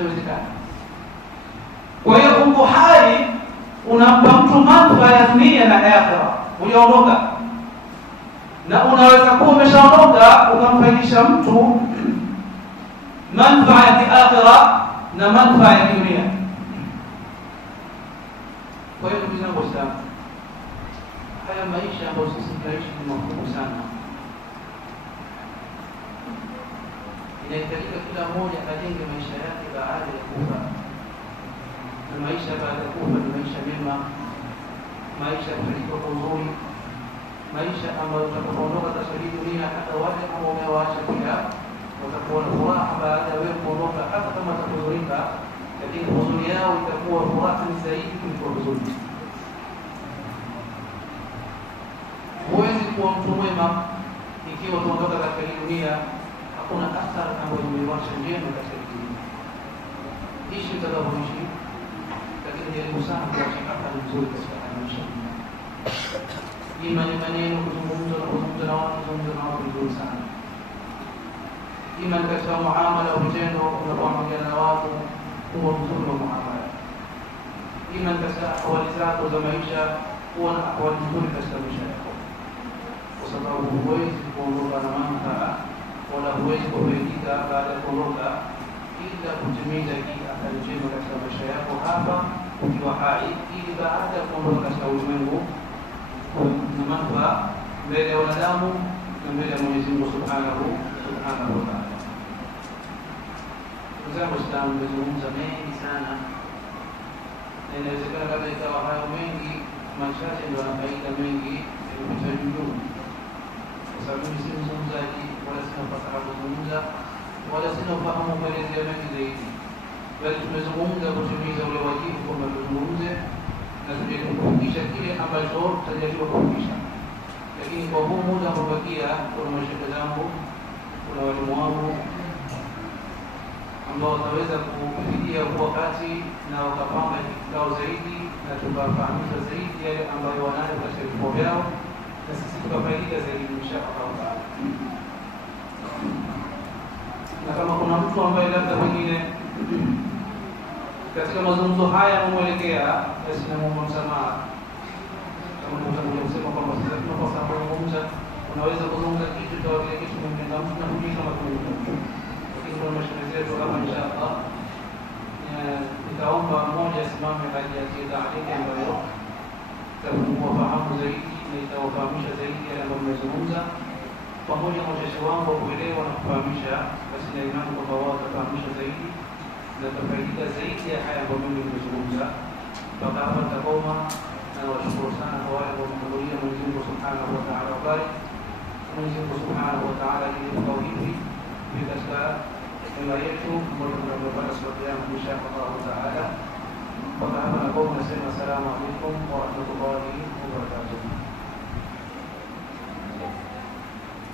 inawezekana. Kwa hiyo uko hai unampa mtu manufaa ya dunia na akhira, unaondoka. Na unaweza kuwa umeshaondoka ukamfaidisha mtu manufaa ya akhira na manufaa ya dunia. Kwa hiyo ndugu zangu Waislamu, haya maisha ambayo sisi tunaishi ni makubwa sana. Inahitajika kila mmoja ajenge maisha yake baada ya kufa, na maisha baada ya kufa ni maisha mema, maisha yatalipa kwa uzuri, maisha ambayo utakapoondoka katika hii dunia, hata wale ambao umewaacha pia watakuwa na furaha baada ya wewe kuondoka, hata kama watakuzurika, lakini huzuni yao itakuwa furaha zaidi kuliko huzuni. Huwezi kuwa mtu mwema ikiwa utaondoka katika hii dunia hakuna athari ambayo umeiacha njema katika hii dunia. Ishi utakavyoishi, lakini jaribu sana kuacha athari nzuri katika maisha. Ima ni maneno, kuzungumza na watu vizuri sana. Ima ni katika muamala au vitendo, unapoongea na watu kuwa mzuri wa muamala. Ima ni katika ahwali zako za maisha, kuwa na ahwali nzuri katika maisha yako, kwa sababu huwezi kuondoka na manufaa wala huwezi kufaidika baada ya kuondoka ila kutimiza hii athari njema katika maisha yako hapa ukiwa hai, ili baada ya kuondoka katika ulimwengu na manufaa mbele ya wanadamu na mbele ya Mwenyezi Mungu Subhanahu wa Ta'ala. Ndugu zangu Waislamu, nimezungumza mengi sana, na inawezekana kabla ikawa hayo mengi machache ndio yana faida mengi kupita juu, kwa sababu mimi si mzungumzaji wala sina fasaha kuzungumza wala sina ufahamu kuelezea mengi zaidi, bali tumezungumza kutimiza ule wajibu kwamba tuzungumze na tujaribu kufikisha kile ambacho tutajaliwa kufikisha. Lakini kwa huu muda umebakia, kuna mashehe zangu, kuna walimu wangu ambao wataweza kufikia wakati na wakapanga kikao zaidi na tukafahamisha zaidi yale ambayo wanayo katika vifo vyao, na sisi tukafaidika zaidi inshallah taala. Na kama kuna mtu ambaye labda pengine katika mazungumzo haya mumwelekea, basi namuomba msamaha. Kama mtakuja kusema kwamba sasa tunakosa kuzungumza, unaweza kuzungumza kitu kwa kile kitu kimependa mtu na kujua kama kimependa mtu. Lakini kwa mashauri zetu hapa inshallah, nitaomba mmoja asimame baada ya taarifa ambayo itafungua fahamu zaidi na itawafahamisha zaidi yale ambayo mmezungumza, pamoja na uchache wangu wa kuelewa na kufahamisha. Basi na imani kwamba wao watafahamisha zaidi na tafaidika zaidi ya haya ambayo mimi nimezungumza. Mpaka hapa nitakoma, na nawashukuru sana kwa wale wamehudhuria. Mwenyezi Mungu Subhanahu wa Ta'ala wabariki. Mwenyezi Mungu Subhanahu wa Ta'ala ili vikao hivi katika hema yetu ambayo tunapata siku ya inshallah Ta'ala. Mpaka hapa nakoma, nasema asalamu alaykum wa rahmatullahi wa barakatuh.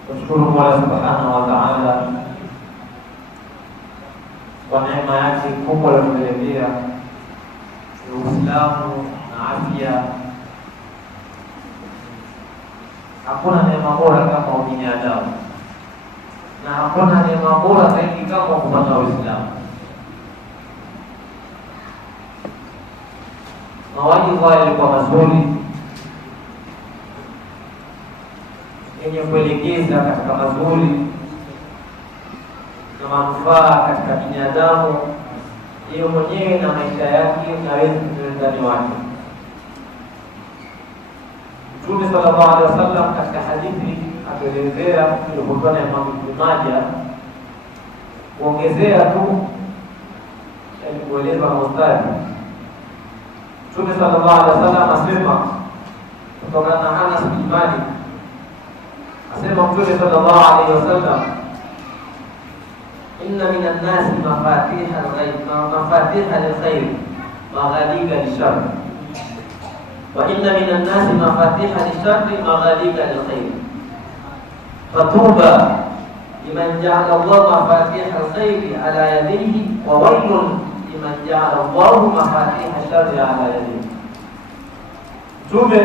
Tunashukuru Mola Subhanahu wa Ta'ala kwa neema yake kubwa aliyotujalia ya Uislamu na afya. Hakuna neema bora kama ubinadamu, na hakuna neema bora zaidi kama kupata Uislamu. Mawajibu haya yalikuwa mazuri yenye kuelekeza katika mazuri na manufaa katika binadamu yeye mwenyewe na maisha yake na wewe ndani wake. Mtume sallallahu alaihi wasallam katika hadithi akielezea ilipokuwa na Imam Ibn Majah, kuongezea tu kueleza mustari. Mtume sallallahu alaihi wasallam asema kutokana na Anas bin Malik, asema Mtume sallallahu alaihi wasallam, inna minan nasi mafatiha lilkhair maghaliqa lishar, wa inna minan nasi mafatiha lishar maghaliqa lilkhair. fatuba liman ja'ala Allah mafatiha alkhairi ala yadihi wa wailun liman ja'ala Allah mafatiha sharri ala yadihi. Mtume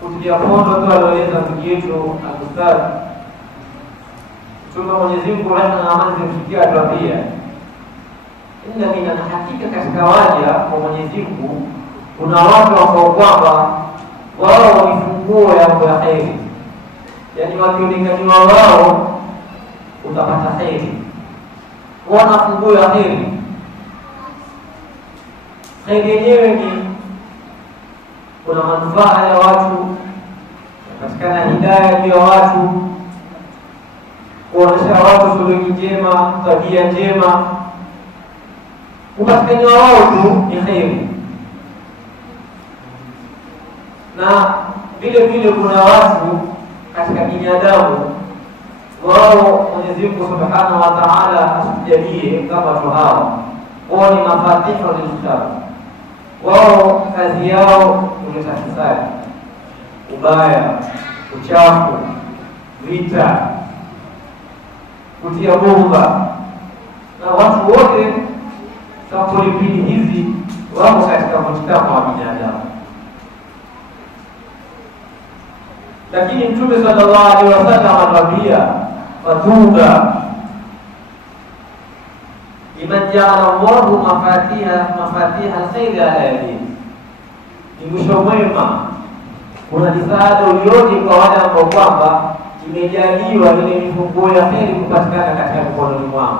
kutilia pondo tu alieleza ndugu yetu Al-Ustadh Mtume Mwenyezi Mungu rehema na amani zimfikia atuambia, inna mina, hakika katika waja wa Mwenyezi Mungu kuna watu ambao kwamba wao ni funguo ya mambo ya kheri, yaani wakionekaniwa wao utapata kheri, wana funguo ya kheri. Kheri yenyewe ni kuna manufaa ya watu, katika hidayah ya watu, kuonesha watu suluhi njema, tabia njema, upatikanaji wao tu ni kheri. Na vile vile kuna watu katika binadamu wao Mwenyezi Mungu Subhanahu wa Ta'ala asijalie kama watu hao, wao ni mafatihu lilshar. Wao kazi yao kuleta fasadi, ubaya, uchafu, vita, kutia bomba, na watu wote sampuli mbili hizi wako katika mujtama wa binadamu. Lakini Mtume sallallahu alaihi wasallam anatuambia, fatuba liman ja'ala Allahu mafatiha alkhairi ala yadihi, ni mwisho mwema, kuna msaada ulioje kwa wale ambao kwamba imejaliwa ile mifunguo ya kheri kupatikana katika mikononi mwao.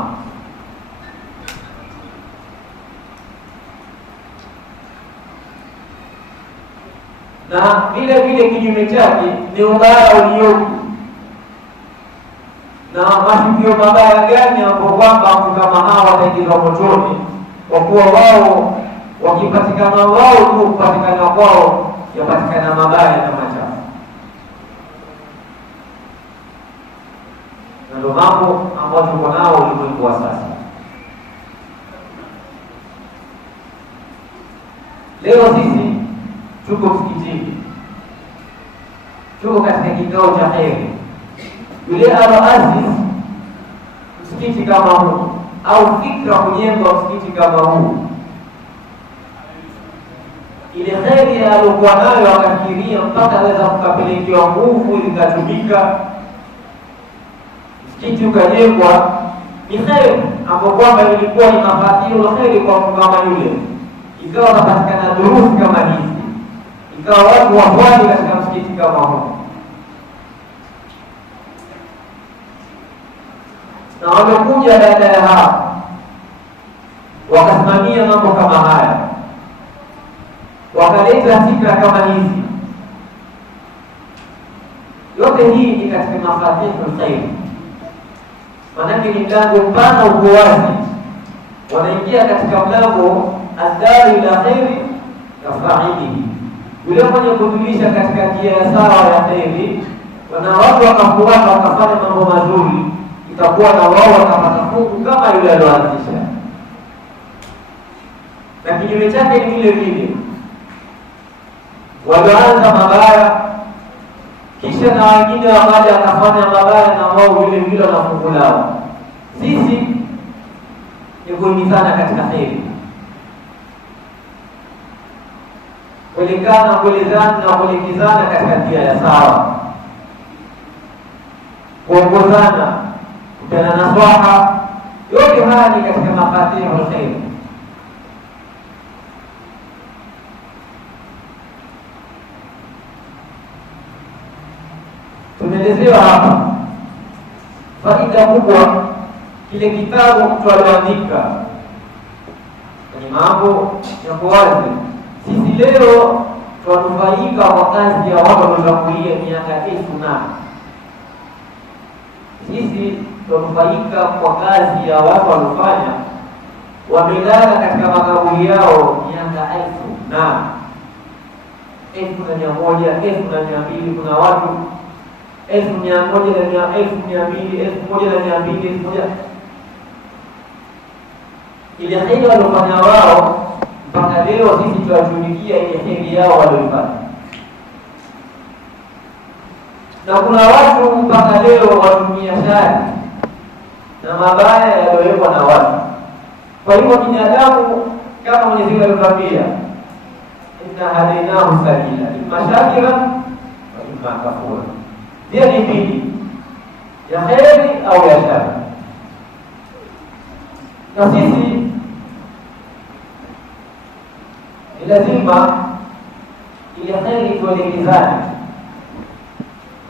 Na vile vile kinyume chake ni ubaya ulioje, na matukio mabaya gani ambao kwamba watu kama hawa wataingizwa motoni, kwa kuwa wao wakipatikana wao tu kupatikana kwao yapatikana mabaya na machafu. Na ndio mambo ambayo tuko nao ulimwengu wa sasa. Leo sisi tuko msikitini, tuko katika kikao cha heri. Yule aloasisi msikiti kama huu au fikra kujenga msikiti kama huu, ile kheri aliyokuwa nayo akafikiria mpaka aweza kukapelekewa nguvu ikatumika, msikiti ukajengwa, ni kheri ambapo kwamba ilikuwa ni mafatihul kheri kwa mtu kama yule, ikawa kapatikana durusi kama hizi, ikawa watu wafuati katika msikiti kama huu. Na wamekuja baada ya hapo wakasimamia mambo kama haya, wakaleta fikra kama hizi. Yote hii ni katika mafatihul khair, manake ni mlango mpana uko wazi, wanaingia katika mlango adari ila khairi kafailihi, yule mwenye kutulisha katika njia ya sawa ya khairi, wana watu wakafuata wakafanya mambo mazuri, itakuwa na wao watapata fungu kama yule aliyoanzisha. Na kinyume chake ni vile vile walioanza mabaya, kisha na wengine wakaja wakafanya mabaya, na wao vile vile na fungu lao. Sisi ni kuhimizana katika heri, kuelekana, kuelezana na kuelekezana katika njia ya sawa, kuongozana, kupeana nasaha. Yote haya ni katika mafatihul khair. Tumeelezewa hapa faida kubwa kile kitabu mtu aliandika, ni mambo yako wazi. Sisi leo tunanufaika kwa kazi ya watu waliotangulia miaka 1000. Sisi tunanufaika kwa kazi ya watu waliofanya, wamelala katika makaburi yao miaka 1000 na 1100, 1200. Kuna watu 1100, 1200, 1200. Ile heri waliofanya wao mpaka leo sisi tunashughulikia ile heri yao walioifanya. na kuna watu mpaka leo watumia shari na mabaya yaliyowekwa na watu. Kwa hivyo binadamu kama Mwenyezi Mungu alituambia, inna hadainahu sabila imma shakira wa imma kafura, ndio ni mbili ya kheri au ya shari. Na sisi ni lazima ile kheri tuelekezane,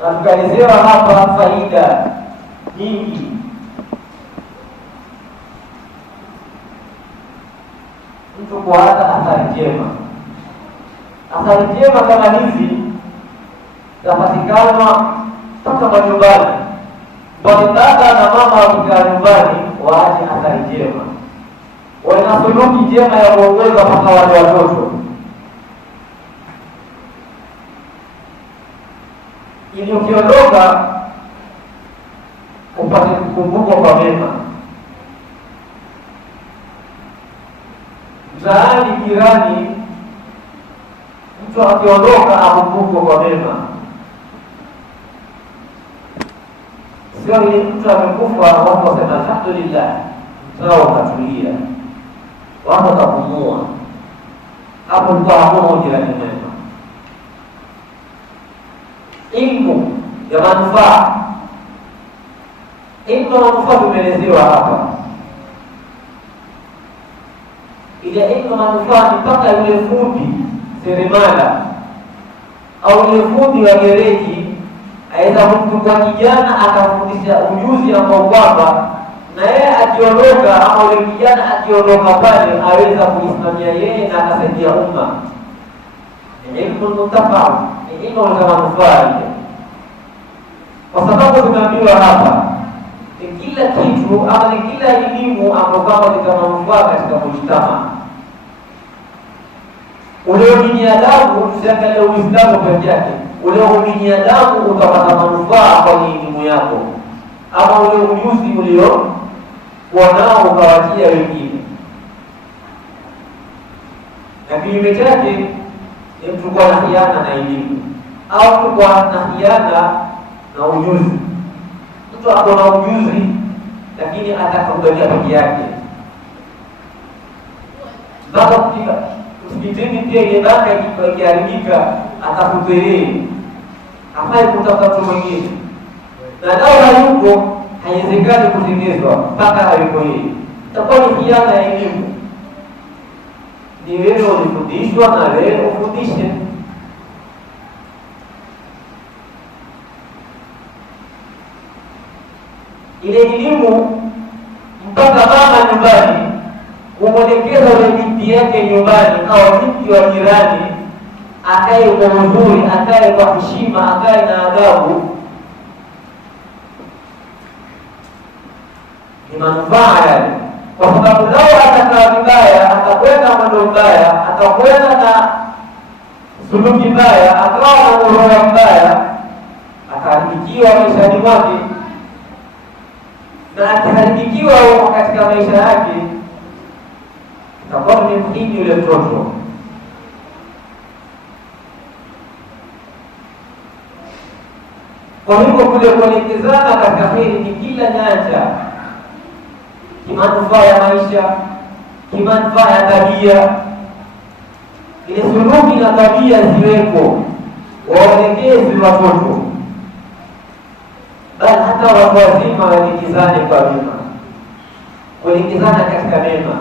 na tukaelezewa hapa faida nyingi. Mtu kuanza athari njema. Athari njema kama hizi zapatikana mpaka majumbani. Baba na mama wakikaa nyumbani waache athari njema, wana suluki njema ya kuongoza mpaka wale watoto, ili ukiondoka upate kukumbukwa kwa mema. Mtaani, jirani, mtu akiondoka akumbukwe kwa mema. Sio ile mtu amekufa watu wasema alhamdulillah, sawa, ukatulia, watu wakapumua, hapo kwa hakuna ujirani mwema. Ilmu ya manufaa, ilmu ya manufaa tumeelezewa hapa. Ile ilmu ya manufaa ni mpaka yule fundi seremala au yule fundi wa gereji aweza kumchukua kijana akamfundisha ujuzi ambao kwamba na yeye akiondoka, ama yule kijana akiondoka pale aweza kujisimamia yeye na akasaidia umma. Ni ilmu mutafaa, ni ilmu ya manufaa ile. Kwa sababu tumeambiwa hapa ni kila kitu ama ni kila elimu ambayo kama ni kama manufaa katika mujtama. Ule binadamu, tusiangalie Uislamu peke yake, ule binadamu utapata manufaa kwa elimu yako, ama ule ujuzi ulio nao ukawatia wengine. Na kinyume chake ni mtu kuwa na hiana na elimu, au mtu kuwa na hiana na ujuzi. Mtu ako na ujuzi lakini atakaangalia peke yake, mpaka msikitini pia ile baka ikiharibika atafute yeye, hafai kutafuta mtu mwingine. Na dawa hayuko, haiwezekani kutengenezwa mpaka hayuko yeye. Itakuwa ni hiana ya elimu. Ni wewe ulifundishwa na wewe ufundishe. Ile elimu mpaka mama nyumbani kumwelekeza ule binti yake nyumbani au binti wa jirani, akae kwa uzuri, akae kwa heshima, akae na adabu, ni manufaa yale. Kwa sababu lao atakaa vibaya, atakwenda mwendo mbaya, atakwenda na suluki mbaya, akawa na uroho mbaya, akaharibikiwa maishani mwake. Na akiharibikiwa katika maisha yake, itakuwa ni mhindi yule mtoto. Kwa hivyo kule kuelekezana katika heri ni kila nyanja, kimanufaa ya maisha, kimanufaa ya tabia. Ile suluki na tabia ziweko, waelekezi watoto, bali hata watu wazima waelekezane kwa mema, kuelekezana katika mema.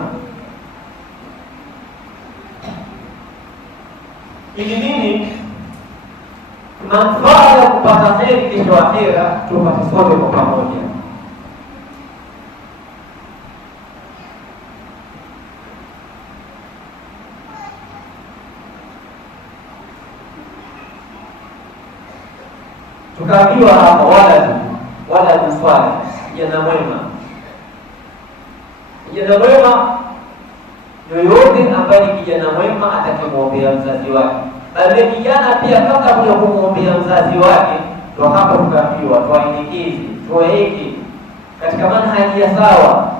Ili nini? Manufaa ya kupata heri kesho akhera tupate sote kwa pamoja. Tukaambiwa hapa wala mfano kijana mwema. Kijana mwema yoyote ambaye ni kijana mwema atakayemwombea mzazi wake. Bali kijana pia kabla ya kumwombea mzazi wake, ndio hapa tukaambiwa tuwaelekeze, tuwaeke katika manhaji ya sawa,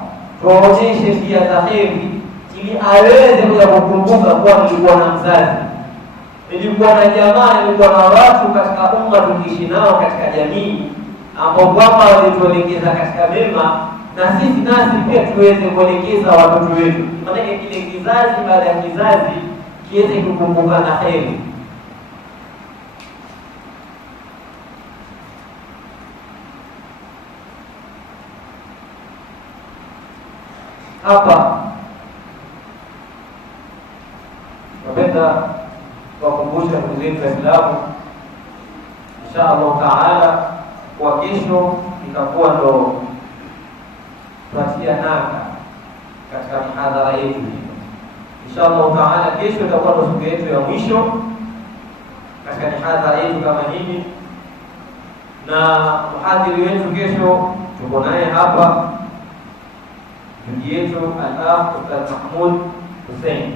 tuwaonyeshe njia za heri, ili aweze kuja kukumbuka kuwa nilikuwa na mzazi. nilikuwa na jamaa, nilikuwa na watu katika umma tukiishi nao katika jamii ambao kwamba walituelekeza katika mema, na sisi nasi pia tuweze kuelekeza watoto wetu, maana kile kizazi baada ya kizazi kiweze kukumbuka na heri. Hapa napenda kuwakumbusha ndugu zetu Waislamu, insha Allah taala, kwa kesho itakuwa ndo tuatia nanga katika mihadhara yetu hii. Insha Allah taala, kesho itakuwa ndo siku yetu ya mwisho katika mihadhara yetu kama hivi, na mhadhiri wetu kesho tuko naye hapa, ndugu yetu al-Akh Ustadh Mahmud Hussein.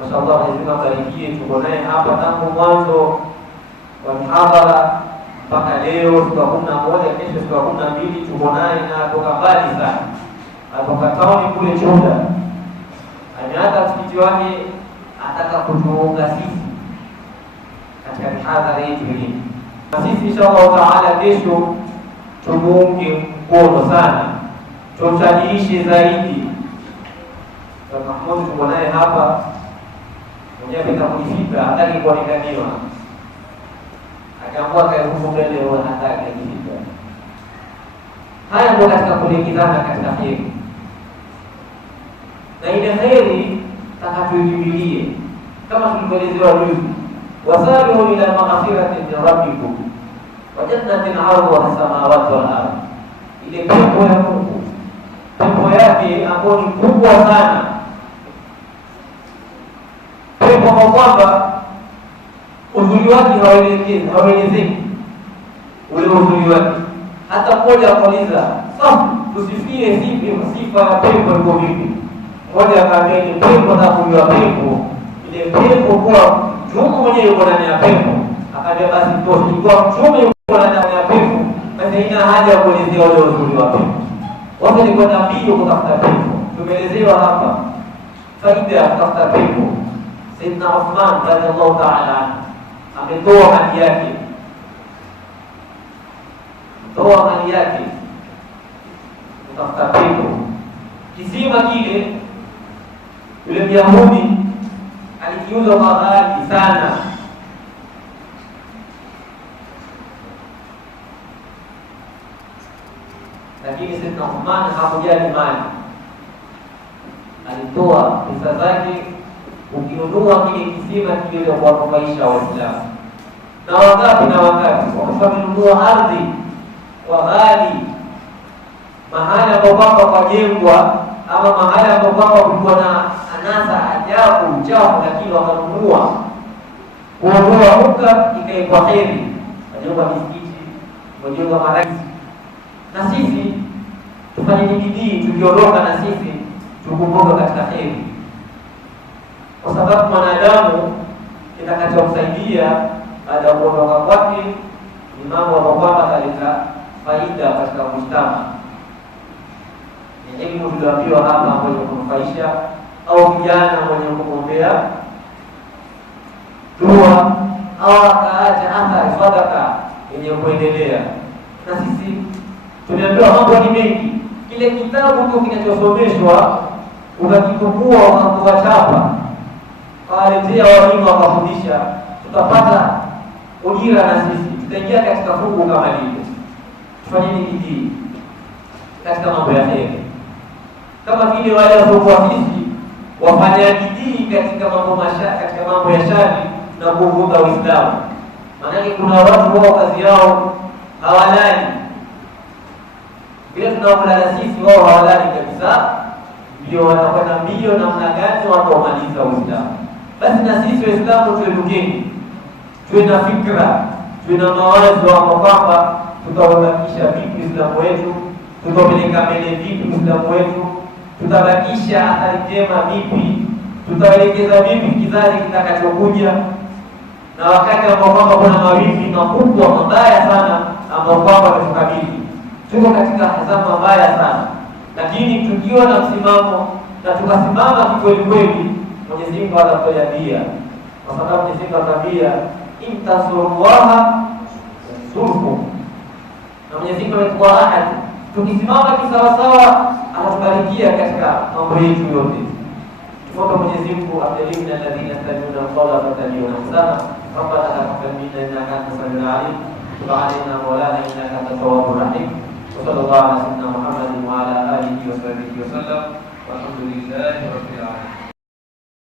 Mashallah, Mwenyezi Mungu ambarikie. Tuko naye hapa tangu mwanzo wa mihadhara mpaka leo siku ya 11, kesho siku ya 12 tuko naye, na toka mbali sana, atoka tauni kule Chuda, ameanza msikiti wake, ataka kutuunga sisi katika mihadhara yetu hii. Na sisi inshallah taala kesho tumuunge mkono sana, tumshajiishe zaidi. Kwa Mahmud tuko naye hapa, mwenyewe pita kujifika, hataki kuonekaniwa, akaamua kaerufu mbele wa hataki kujifika. Haya ndio katika kuelekezana katika heri, na ile heri takatuikimbilie kama tulivyoelezewa juzi, wasari'u ila maghfiratin min rabbikum wa jannatin 'arduha as-samawati wal ardh. Ile pepo ya Mungu, pepo yake ambayo ni kubwa sana, pepo kwa kwamba uzuri wake hauelezeki ule uzuri wake. Hata mmoja akauliza, safi tusifie sifa ya pepo iko vipi? Mmoja akaambia ni pepo na kujua pepo, ile pepo kwa mtume mwenyewe yuko ndani ya pepo. Akaambia basi tosha, kwa mtume yuko ndani ya pepo, basi ina haja ya kuelezea ule uzuri wa pepo. Watu ni kwenda mbio kutafuta pepo. Tumeelezewa hapa faida ya kutafuta pepo. Sayyidina Uthman radhiallahu ta'ala ametoa haki yake, kutafuta pepo. Kisima kile yule Myahudi alikiuza kwa ghali sana, lakini Sayyidina Uthman hakujali mali, alitoa pesa zake ukinunua kile kisima kile kwa kuwanufaisha Waislamu. Na wangapi wamenunua ardhi kwa ghali, mahali ambapo kwamba pajengwa ama mahali ambapo kwamba kulikuwa na anasa ajabu uchafu, lakini wakanunua kuondoa muka ikaekwa heri, wajenga misikiti, wajenga madarasa. Na sisi tufanye bidii, tukiondoka na sisi tukumbuke katika heri, kwa sababu mwanadamu kitakachomsaidia baada ya kuondoka kwake ni mambo ambayo kwamba ataleta faida katika mujtama. Ni elimu tuliambiwa hapa ambayo kunufaisha, au vijana mwenye kumwombea dua, au akaacha athari sadaka yenye kuendelea. Na sisi tumeambiwa mambo ni mengi, kile kitabu tu kinachosomeshwa ukakitukua ukachapa kawaletea walimu wakafundisha, tutapata ujira na sisi tutaingia katika fungu kama lile. Tufanyeni bidii katika mambo ya heri, kama vile wale wasiokuwa sisi wafanya bidii katika mambo ya shari na kuvuka Uislamu. Maana kuna watu wao kazi yao hawalali, bila tunaolala sisi wao hawalali kabisa, ndio wanakwenda mbio namna gani watu wamaliza Uislamu. Basi na sisi Waislamu tuelekeni, tuwe na fikra, tuwe na mawazo ambapo kwamba tutaubakisha vipi Uislamu wetu, tutapeleka mbele vipi Uislamu wetu, tutabakisha athari njema vipi, tutaelekeza vipi kizazi kitakachokuja. Na wakati ambao kwamba kuna mawimbi makubwa mabaya sana ambao kwamba tutakabili, tuko katika hazama mbaya sana, lakini tukiwa na msimamo na tukasimama kikweli kweli, Mwenyezi Mungu atatujalia kwa sababu Mwenyezi Mungu akamwambia intasurwaha yansurkum, na Mwenyezi Mungu ametoa ahadi, tukisimama kisawasawa anatubarikia katika mambo yetu yote. Tuombe Mwenyezi Mungu ajalie min alladhina yastami'una al-qawla fayattabi'una ahsana. Rabbana taqabbal minna innaka antas samiul 'alim, tub 'alaina mawlana innaka antat tawwabur rahim. Wa sallallahu ala sayyidina Muhammadin wa ala alihi wa sahbihi wa sallam. Walhamdulillahi rabbil alamin.